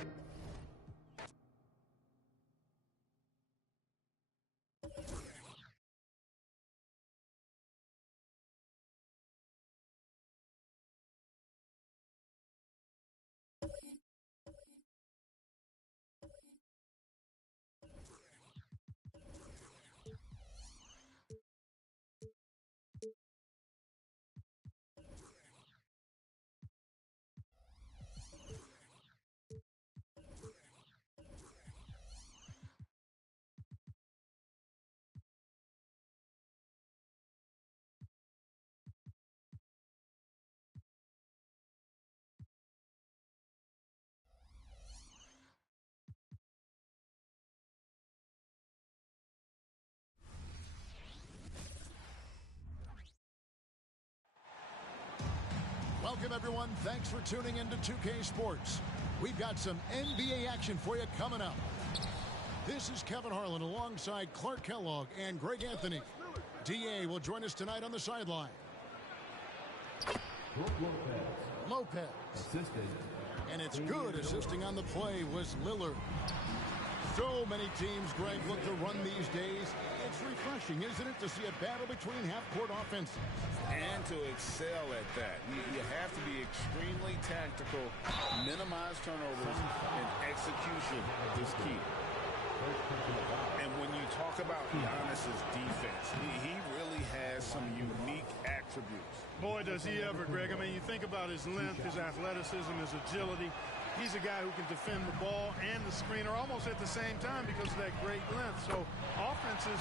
Welcome, everyone. Thanks for tuning into 2K Sports. We've got some NBA action for you coming up. This is Kevin Harlan alongside Clark Kellogg and Greg Anthony. DA will join us tonight on the sideline. Lopez. Assisted. And it's good. Assisting on the play was Lillard. So many teams, Greg, look to run these days. It's refreshing, isn't it, to see a battle between half-court offenses? And to excel at that. You have to be extremely tactical, minimize turnovers, and execution is key. And when you talk about Giannis's defense, he really has some unique attributes. Boy, does he ever, Greg. I mean, you think about his length, his athleticism, his agility. He's a guy who can defend the ball and the screener almost at the same time because of that great length. So offenses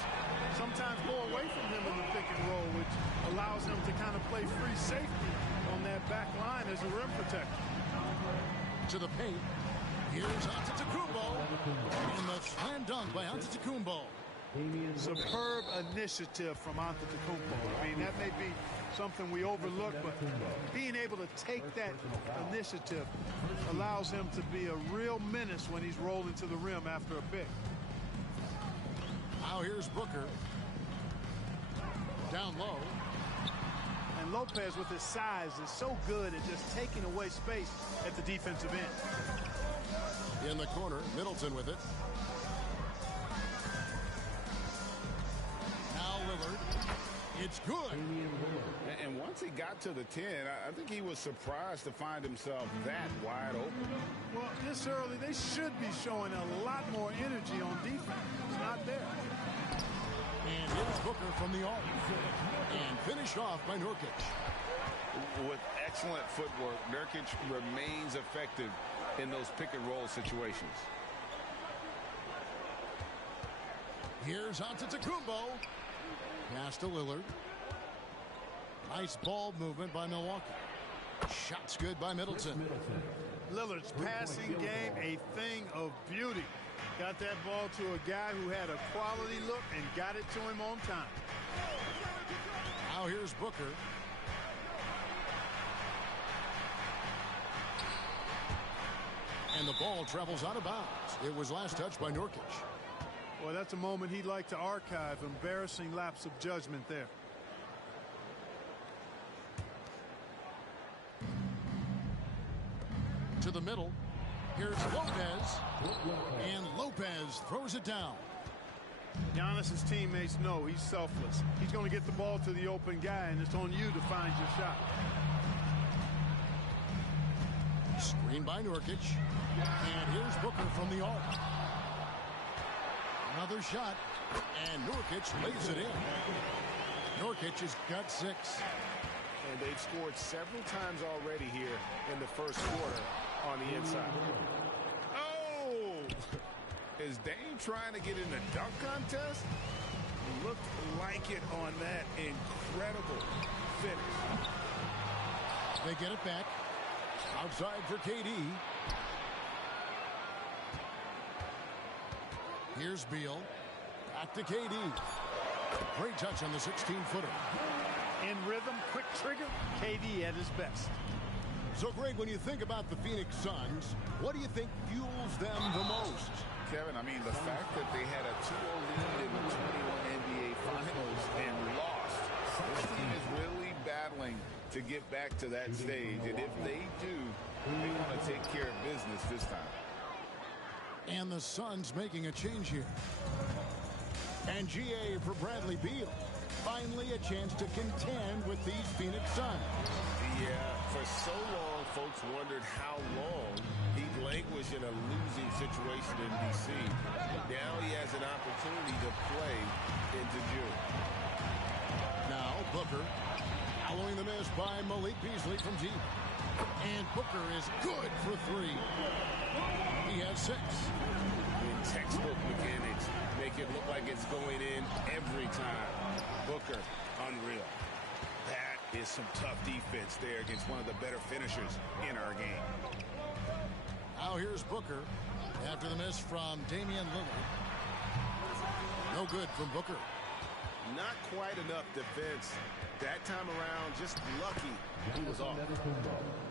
sometimes go away from him in the pick and roll, which allows him to kind of play free safety on that back line as a rim protector. To the paint. Here's Antetokounmpo. And the slam dunk by Antetokounmpo. Superb initiative from Antetokounmpo. I mean, that may be something we overlook, but being able to take that initiative allows him to be a real menace when he's rolling to the rim after a pick. Now here's Booker. Down low. And Lopez, with his size, is so good at just taking away space at the defensive end. In the corner, Middleton with it. Now Lillard. It's good. And once he got to the 10, I think he was surprised to find himself that wide open. Well, this early, they should be showing a lot more energy on defense. It's not there. And here's Booker from the arc. And finished off by Nurkic. With excellent footwork, Nurkic remains effective in those pick-and-roll situations. Here's Antetokounmpo. Pass to Lillard. Nice ball movement by Milwaukee. Shots good by Middleton. Lillard's passing game, a thing of beauty. Got that ball to a guy who had a quality look and got it to him on time. Now here's Booker. And the ball travels out of bounds. It was last touched by Nurkic. Well, that's a moment he'd like to archive. Embarrassing lapse of judgment there. To the middle. Here's Lopez. And Lopez throws it down. Giannis's teammates know he's selfless. He's going to get the ball to the open guy, and it's on you to find your shot. Screen by Nurkic. And here's Booker from the arc. Another shot. And Nurkic lays it in. Nurkic has got 6. And they've scored several times already here in the first quarter on the inside. Oh! Is Dame trying to get in the dunk contest? Looked like it on that incredible finish. They get it back. Outside for KD. Here's Beal. Back to KD. Great touch on the 16-footer. In rhythm, quick trigger, KD at his best. So, Greg, when you think about the Phoenix Suns, what do you think fuels them the most? Kevin, I mean, the fact that they had a 2-0 lead in the 21 NBA Finals and lost. This team is really battling to get back to that stage. And if they do, they want to take care of business this time. And the Suns making a change here. And GA for Bradley Beal. Finally a chance to contend with these Phoenix Suns. Yeah, for so long, folks wondered how long he'd languish in a losing situation in D.C. Now he has an opportunity to play into June. Now Booker, following the miss by Malik Beasley from deep. And Booker is good for 3. He has 6. In textbook mechanics, make it look like it's going in every time. Booker, unreal. That is some tough defense there against one of the better finishers in our game. Now here's Booker after the miss from Damian Lillard. No good from Booker. Not quite enough defense. That time around, just lucky he was off.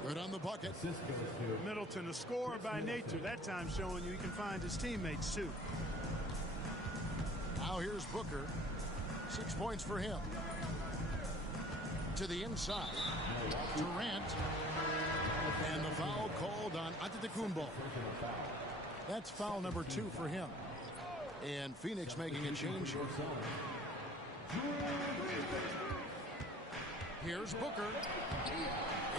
Good on the bucket. Middleton, a scorer by nature. That time showing you he can find his teammates, too. Now here's Booker. 6 points for him. To the inside. Durant. And the foul called on Antetokounmpo. That's foul number 2 for him. And Phoenix making a change here. Here's Booker.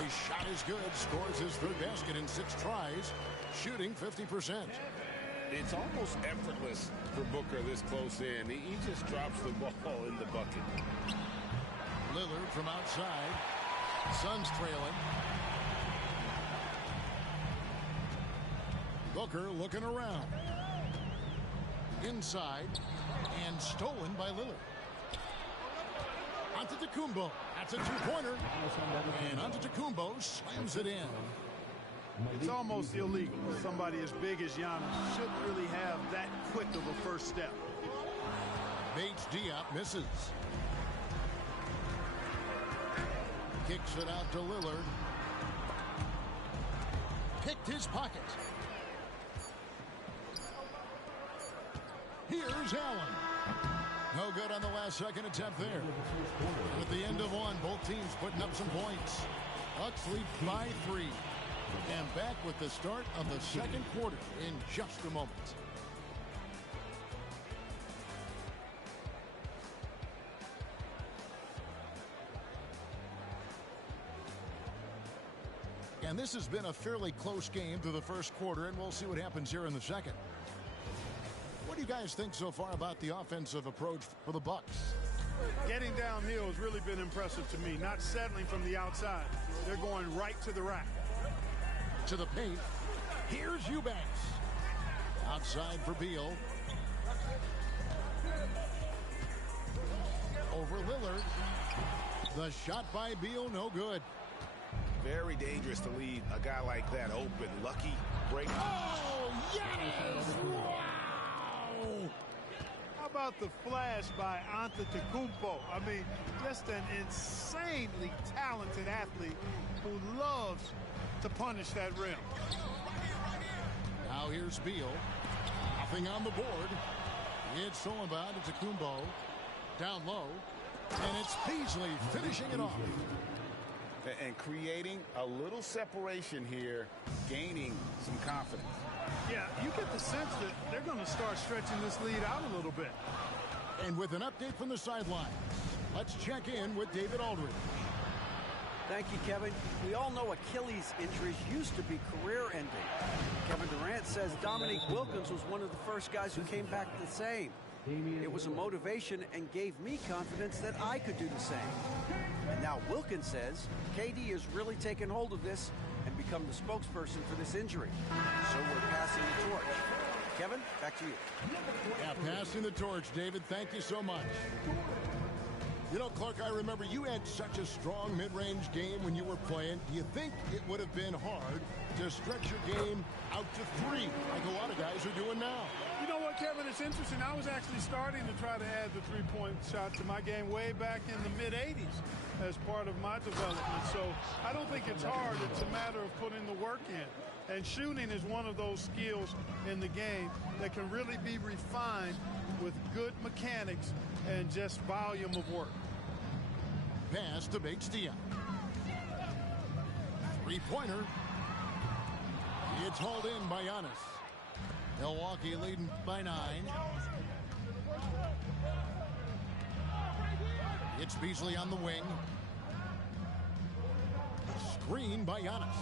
His shot is good. Scores his 3rd basket in 6 tries. Shooting 50%. It's almost effortless for Booker this close in. He just drops the ball in the bucket. Lillard from outside. Suns trailing. Booker looking around. Inside. And stolen by Lillard. Antetokounmpo. That's a 2-pointer. And Antetokounmpo slams it in. It's almost illegal. Somebody as big as Giannis shouldn't really have that quick of a first step. Bates Diop misses. Kicks it out to Lillard. Picked his pocket. Here's Allen. No good on the last second attempt there. At the end of one, both teams putting up some points. Bucks lead by 3. And back with the start of the second quarter in just a moment. And this has been a fairly close game through the first quarter, and we'll see what happens here in the second. What do you guys think so far about the offensive approach for the Bucks? Getting downhill has really been impressive to me. Not settling from the outside. They're going right to the rack. To the paint. Here's Eubanks. Outside for Beal. Over Lillard. The shot by Beal, no good. Very dangerous to leave a guy like that open. Lucky break. Oh, Giannis! Wow! How about the flash by Antetokounmpo? I mean, just an insanely talented athlete who loves to punish that rim. Now here's Beal. Nothing on the board. It's Solomon to Kumbo. Down low. And it's Beasley finishing it off. And creating a little separation here, gaining some confidence. Yeah, you get the sense that they're going to start stretching this lead out a little bit. And with an update from the sideline, let's check in with David Aldridge. Thank you, Kevin. We all know Achilles injuries used to be career-ending. Kevin Durant says Dominique Wilkins was one of the first guys who came back the same. It was a motivation and gave me confidence that I could do the same. And now Wilkins says KD has really taken hold of this and become the spokesperson for this injury. So we're passing the torch. Kevin, back to you. Yeah, passing the torch, David. Thank you so much. You know, Clark, I remember you had such a strong mid-range game when you were playing. Do you think it would have been hard to stretch your game out to 3 like a lot of guys are doing now? You know what, Kevin? It's interesting. I was actually starting to try to add the three-point shot to my game way back in the mid-'80s as part of my development. So I don't think it's hard. It's a matter of putting the work in. And shooting is one of those skills in the game that can really be refined with good mechanics and just volume of work. Pass to Bates-Diop. Three-pointer. It's hauled in by Giannis. Milwaukee leading by 9. It's Beasley on the wing. Screen by Giannis.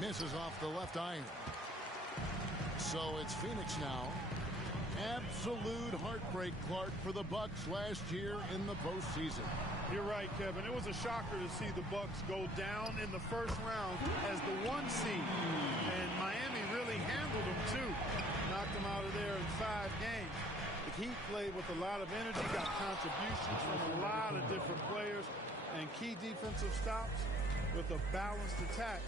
Misses off the left iron. So it's Phoenix now. Absolute heartbreak, Clark, for the Bucks last year in the postseason. You're right, Kevin. It was a shocker to see the Bucks go down in the first round as the 1 seed. And Miami really handled them, too. Knocked them out of there in 5 games. The Heat played with a lot of energy, got contributions from a lot of different players, and key defensive stops with a balanced attack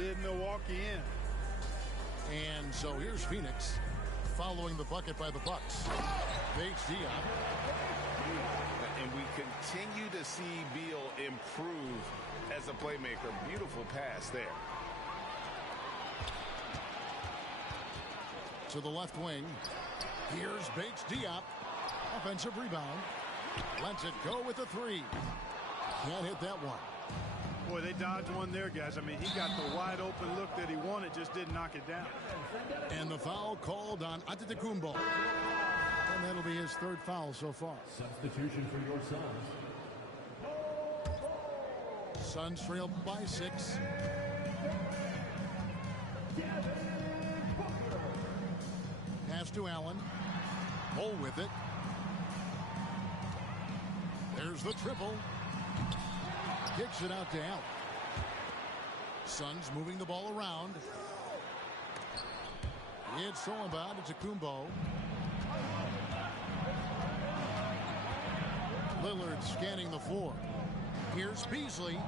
did Milwaukee in. And so here's Phoenix following the bucket by the Bucks. Bates-Diop. And we continue to see Beal improve as a playmaker. Beautiful pass there. To the left wing. Here's Bates-Diop. Offensive rebound. Lets it go with a 3. Can't hit that one. Boy, they dodged one there, guys. I mean, he got the wide open look that he wanted, just didn't knock it down. And the foul called on Antetokounmpo. And that'll be his 3rd foul so far. Substitution for your Suns. Suns trail by 6. Pass to Allen. Bull with it. There's the triple. Kicks it out to Allen. Suns moving the ball around. It's Solomon to Kumbo. Lillard scanning the floor. Here's Beasley.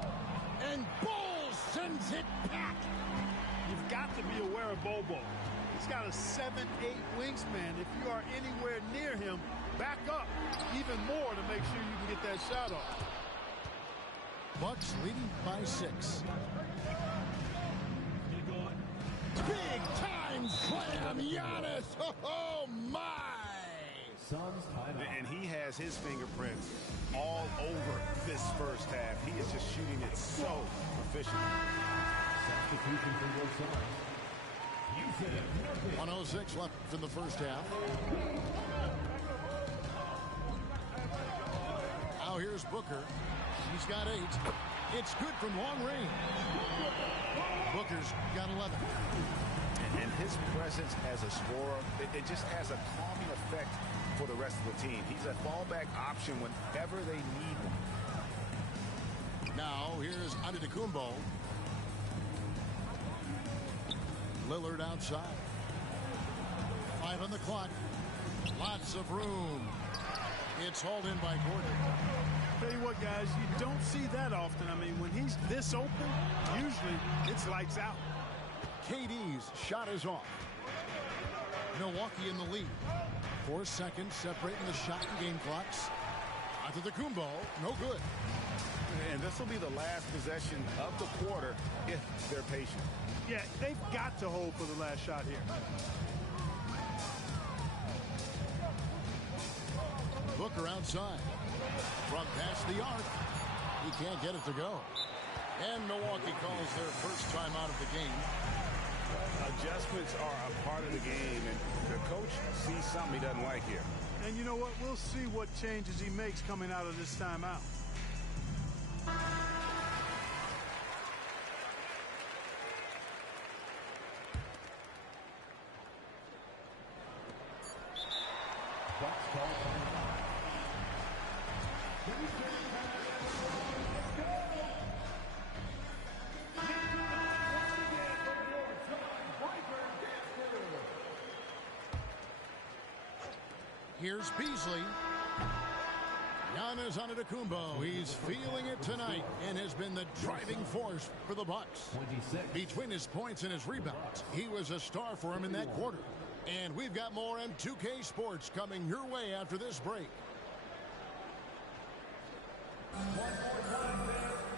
And Bull sends it back. You've got to be aware of Bobo. He's got a 7'8" wingspan. If you are anywhere near him, back up even more to make sure you can get that shot off. Bucks leading by 6. Big time slam, Giannis! Oh my! Suns timeout. And he has his fingerprints all over this first half. He is just shooting it so efficiently. Substitution for your Suns. 106 left in the first half. Now here's Booker. He's got 8. It's good from long range. Booker's got 11. And his presence as a scorer, it just has a calming effect for the rest of the team. He's a fallback option whenever they need one. Now here's Antetokounmpo. Lillard outside. 5 on the clock. Lots of room. It's hauled in by Gordon. Tell you what, guys, you don't see that often. I mean, when he's this open, usually it's lights out. KD's shot is off. Milwaukee in the lead. 4 seconds separating the shot and game clocks. Antetokounmpo, no good. And this will be the last possession of the quarter if they're patient. Yeah, they've got to hold for the last shot here. Booker outside. From past the arc. He can't get it to go. And Milwaukee calls their first time out of the game. Adjustments are a part of the game, and the coach sees something he doesn't like here. And you know what? We'll see what changes he makes coming out of this timeout. Here's Beasley. Giannis Antetokounmpo. He's feeling it tonight and has been the driving force for the Bucks. 26. Between his points and his rebounds, he was a star for him in that quarter. And we've got more M2K Sports coming your way after this break.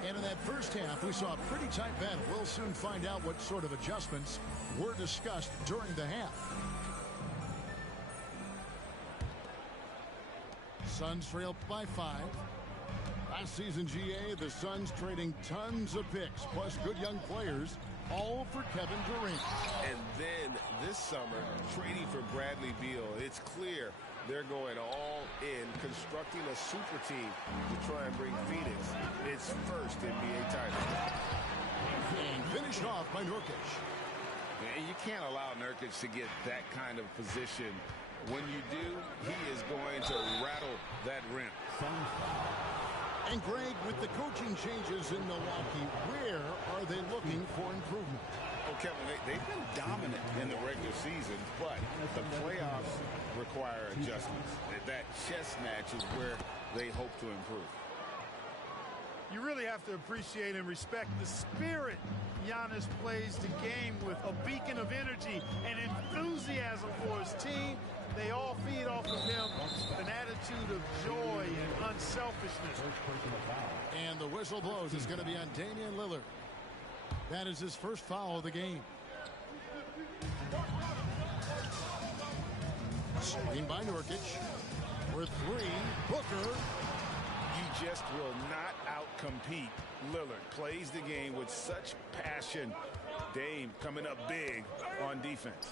And in that first half, we saw a pretty tight battle. We'll soon find out what sort of adjustments were discussed during the half. Suns trail by 5. Last season, GA, the Suns trading tons of picks, plus good young players, all for Kevin Durant. And then this summer, trading for Bradley Beal. It's clear they're going all in, constructing a super team to try and bring Phoenix its first NBA title. And finished off by Nurkic. And you can't allow Nurkic to get that kind of position. When you do, he is going to rattle that rim. And Greg, with the coaching changes in Milwaukee, where are they looking for improvement? Oh, Kevin, they've been dominant in the regular season, but the playoffs require adjustments. That chess match is where they hope to improve. You really have to appreciate and respect the spirit Giannis plays the game with, a beacon of energy and enthusiasm for his team. They all feed off of him, an attitude of joy and unselfishness. And the whistle blows. It's going to be on Damian Lillard. That is his first foul of the game. Swinging by Nurkic. For 3, Booker. You just will not outcompete Lillard. Plays the game with such passion. Dame coming up big on defense.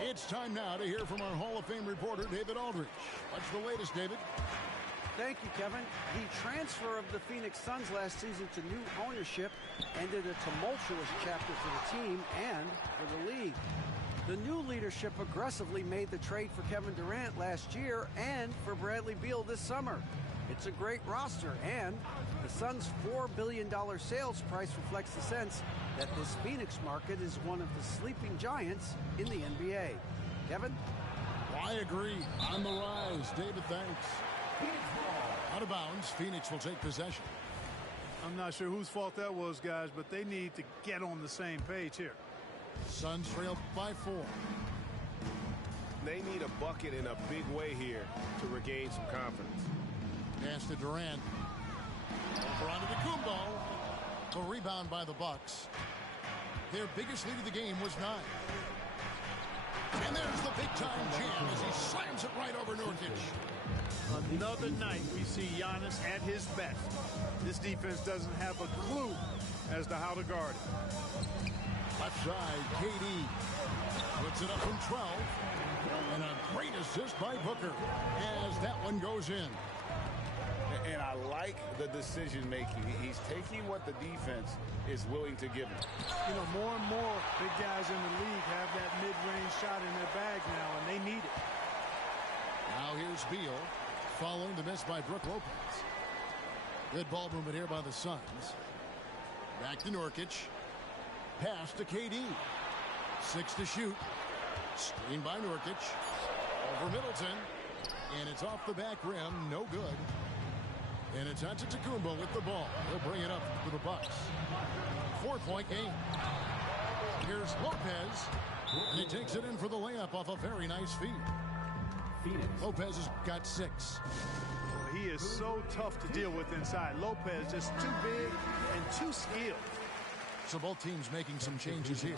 It's time now to hear from our Hall of Fame reporter, David Aldridge. What's the latest, David? Thank you, Kevin. The transfer of the Phoenix Suns last season to new ownership ended a tumultuous chapter for the team and for the league. The new leadership aggressively made the trade for Kevin Durant last year and for Bradley Beal this summer. It's a great roster, and the Suns' $4 billion sales price reflects the sense that this Phoenix market is one of the sleeping giants in the NBA. Kevin? I agree. On the rise. David, thanks. Out of bounds, Phoenix will take possession. I'm not sure whose fault that was, guys, but they need to get on the same page here. Suns trail by 4. They need a bucket in a big way here to regain some confidence. Pass to Durant. Over onto Antetokounmpo. The rebound by the Bucks. Their biggest lead of the game was 9. And there's the big-time jam as he slams it right over Nurkic. Another night we see Giannis at his best. This defense doesn't have a clue as to how to guard it. Left side, KD puts it up from 12. And a great assist by Booker as that one goes in. And I like like the decision-making. He's taking what the defense is willing to give him. You know, more and more big guys in the league have that mid-range shot in their bag now, and they need it. Now here's Beal following the miss by Brook Lopez. Good ball movement here by the Suns. Back to Nurkic. Pass to KD. 6 to shoot. Screen by Nurkic. Over Middleton. And it's off the back rim. No good. And it's Antetokounmpo with the ball. He'll bring it up for the Bucks. 4-point game. Here's Lopez. And he takes it in for the layup off a very nice feed. Lopez has got 6. He is so tough to deal with inside. Lopez just too big and too skilled. So both teams making some changes here.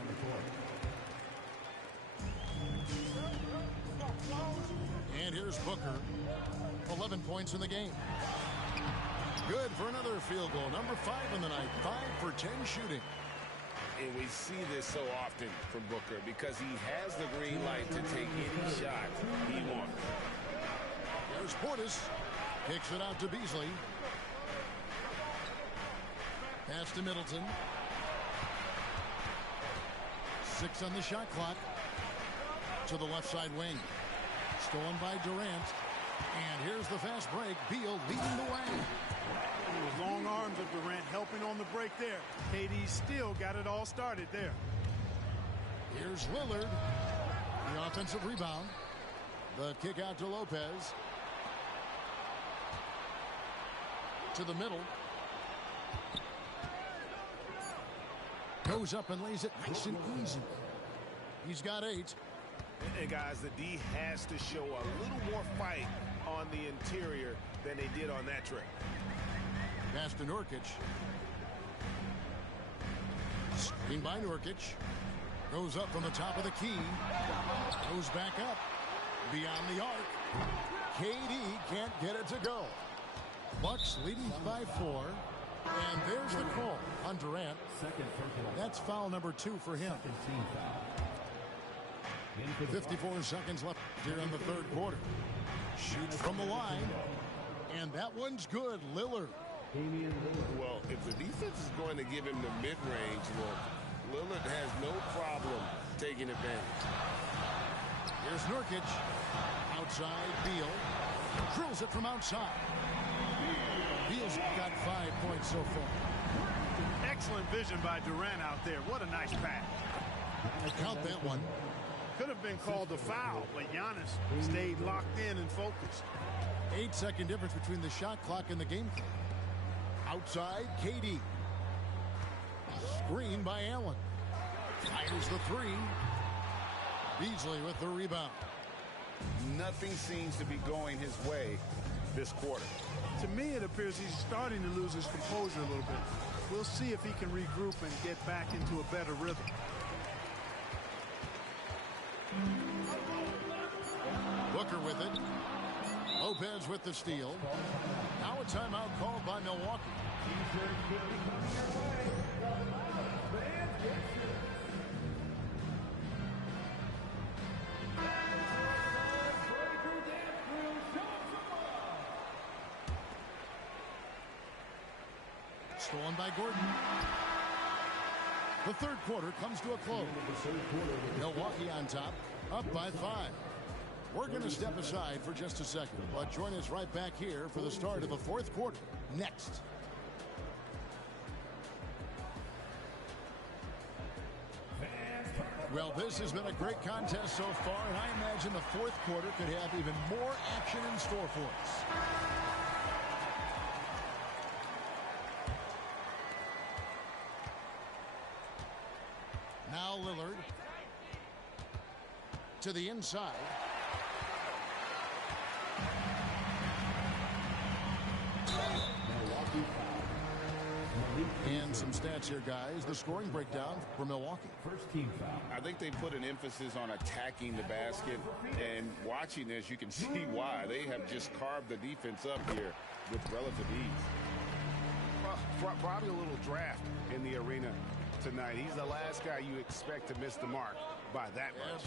And here's Booker. 11 points in the game. Good for another field goal. Number 5 in the night. 5 for 10 shooting. And we see this so often from Booker because he has the green light to take any shot he wants. Here's Portis. Kicks it out to Beasley. Pass to Middleton. 6 on the shot clock. To the left side wing. Stolen by Durant. And here's the fast break. Beal leading the way. The long arms of Durant helping on the break there. KD still got it all started there. Here's Lillard. The offensive rebound. The kick out to Lopez. To the middle. Goes up and lays it nice and easy. He's got 8. And guys, the D has to show a little more fight on the interior than they did on that trick. Pass to Nurkic. Screen by Nurkic. Goes up from the top of the key. Goes back up. Beyond the arc. KD can't get it to go. Bucks leading by 4. And there's the call on Durant. That's foul number 2 for him. 54 seconds left here in the third quarter. Shoots from the line. And that one's good. Lillard. Well, if the defense is going to give him the mid-range look, Lillard has no problem taking advantage. Here's Nurkic. Outside, Beal. Drills it from outside. Beal's got 5 points so far. Excellent vision by Durant out there. What a nice pass. Count that one. Could have been called a foul, but Giannis stayed locked in and focused. 8-second difference between the shot clock and the game clock. Outside, KD. Screen by Allen. Fires the 3. Beasley with the rebound. Nothing seems to be going his way this quarter. To me, it appears he's starting to lose his composure a little bit. We'll see if he can regroup and get back into a better rhythm. Booker with it. Lopez with the steal. Now a timeout called by Milwaukee. Stolen by Gordon. The third quarter comes to a close. Milwaukee on top, up by 5. We're going to step aside for just a second, but join us right back here for the start of the fourth quarter next. Well, this has been a great contest so far, and I imagine the fourth quarter could have even more action in store for us. Now Lillard to the inside. And some stats here, guys. The scoring breakdown for Milwaukee. First team foul. I think they put an emphasis on attacking the basket, and watching this, you can see why. They have just carved the defense up here with relative ease. Probably a little draft in the arena tonight. He's the last guy you expect to miss the mark by that much.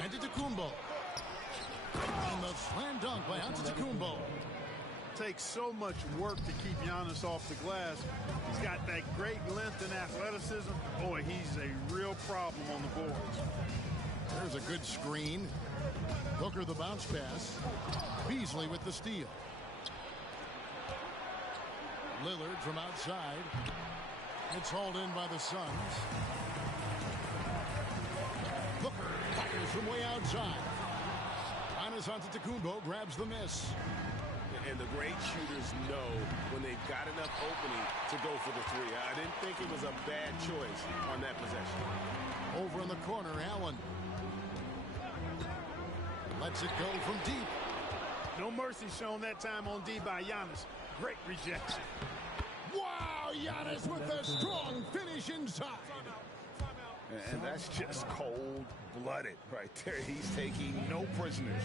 Antetokounmpo. And the slam dunk by Antetokounmpo. takes so much work to keep Giannis off the glass. He's got that great length and athleticism. Boy, he's a real problem on the boards. There's a good screen. Booker the bounce pass. Beasley with the steal. Lillard from outside. It's hauled in by the Suns. Booker fires from way outside. Giannis Antetokounmpo grabs the miss. And the great shooters know when they've got enough opening to go for the three. I didn't think it was a bad choice on that possession. Over in the corner, Allen. Lets it go from deep. No mercy shown that time on D by Giannis. Great rejection. Wow, Giannis with a strong finish inside. And that's just cold-blooded right there. He's taking no prisoners.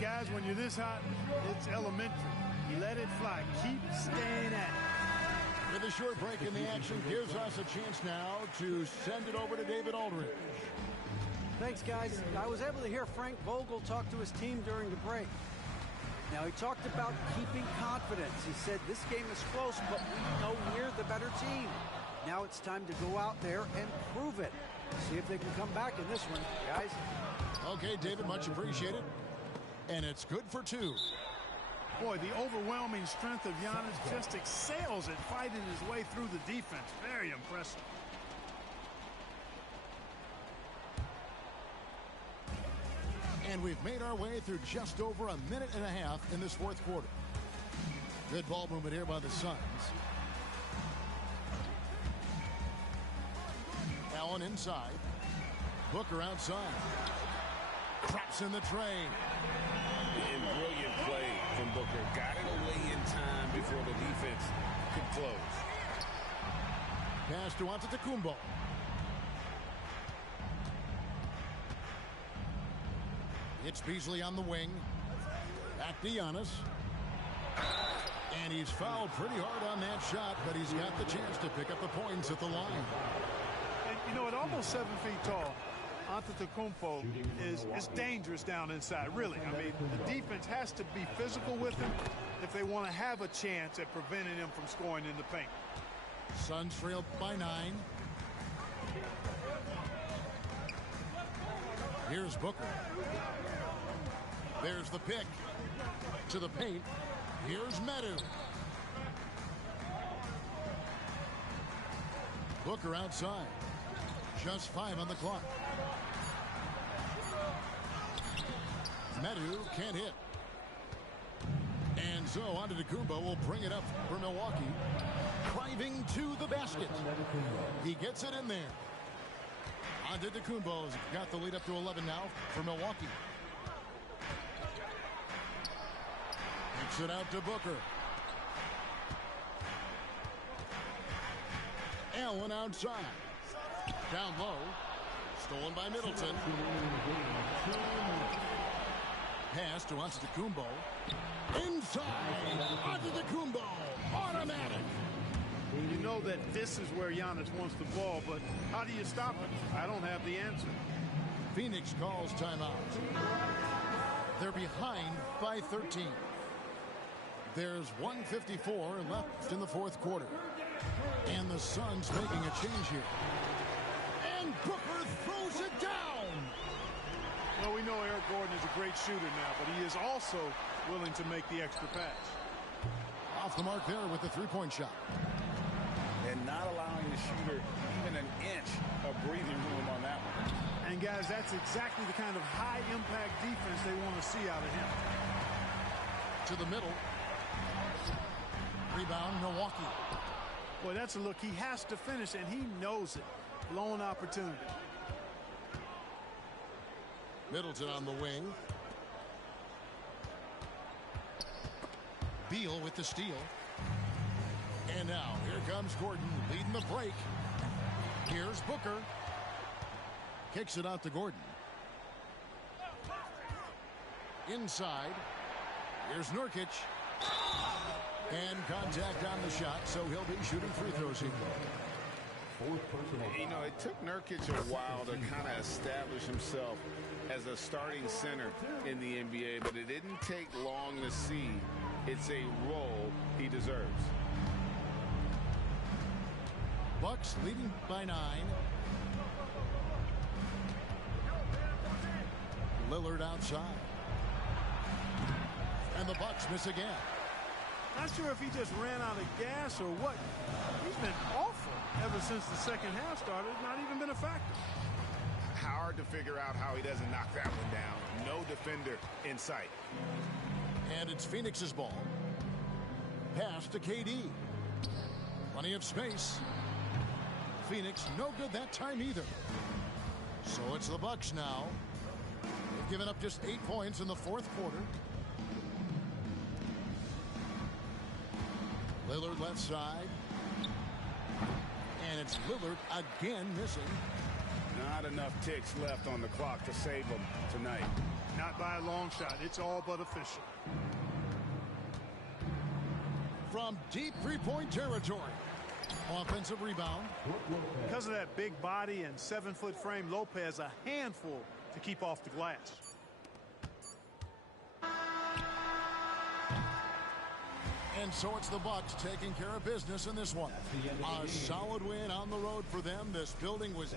Guys, when you're this hot, it's elementary. You let it fly. Keep staying at it. With a short break in the action gives us a chance now to send it over to David Aldridge. Thanks, guys. I was able to hear Frank Vogel talk to his team during the break. Now, he talked about keeping confidence. He said this game is close, but we know we're the better team. Now it's time to go out there and prove it. See if they can come back in this one, guys. Okay, David, much appreciated. And it's good for two. Boy, the overwhelming strength of Giannis just excels at fighting his way through the defense. Very impressive. And we've made our way through just over a minute and a half in this fourth quarter. Good ball movement here by the Suns. Allen inside. Booker outside. Drops in the tray. And brilliant play from Booker. Got it away in time before the defense could close. Pass to Antetokounmpo. It's Beasley on the wing. Back to Giannis. And he's fouled pretty hard on that shot, but he's got the chance to pick up the points at the line. And, you know, at almost 7 feet tall, Antetokounmpo is dangerous down inside, really. I mean, the defense has to be physical with him if they want to have a chance at preventing him from scoring in the paint. Suns trailed by 9. Here's Booker. There's the pick. To the paint. Here's Medu. Booker outside. Just 5 on the clock. Medu can't hit. And so Antetokounmpo will bring it up for Milwaukee. Driving to the basket. He gets it in there. Antetokounmpo's got the lead up to 11 now for Milwaukee. Kicks it out to Booker. Allen outside. Down low. Stolen by Middleton. Pass to Antetokounmpo. Inside. Antetokounmpo. Automatic. You know that this is where Giannis wants the ball, but how do you stop him? I don't have the answer. Phoenix calls timeout. They're behind by 13. There's 1:54 left in the fourth quarter. And the Suns making a change here. And Booker throws it down. Well, we know Eric Gordon is a great shooter now, but he is also willing to make the extra pass. Off the mark there with the three-point shot. And not allowing the shooter even an inch of breathing room on that one. And, guys, that's exactly the kind of high-impact defense they want to see out of him. To the middle. Rebound, Milwaukee. Boy, that's a look he has to finish, and he knows it. Blown opportunity. Middleton on the wing. Beal with the steal. And now, here comes Gordon leading the break. Here's Booker. Kicks it out to Gordon. Inside. Here's Nurkic. And contact on the shot, so he'll be shooting free throws here. You know, it took Nurkic a while to kind of establish himself as a starting center in the NBA, but it didn't take long to see It's a role he deserves. Bucks leading by 9. Lillard outside. And the Bucks miss again. Not sure if he just ran out of gas or what. He's been awful ever since the second half started. Not even been a factor. Hard to figure out how he doesn't knock that one down. No defender in sight. And it's Phoenix's ball. Pass to KD. Plenty of space. Phoenix no good that time either. So it's the Bucks now. They've given up just 8 points in the fourth quarter. Lillard left side. And it's Lillard again missing. Not enough ticks left on the clock to save them tonight. Not by a long shot. It's all but official. From deep three-point territory. Offensive rebound. Because of that big body and 7-foot frame, Lopez a handful to keep off the glass. And so it's the Bucks taking care of business in this one. A solid win on the road for them. This building was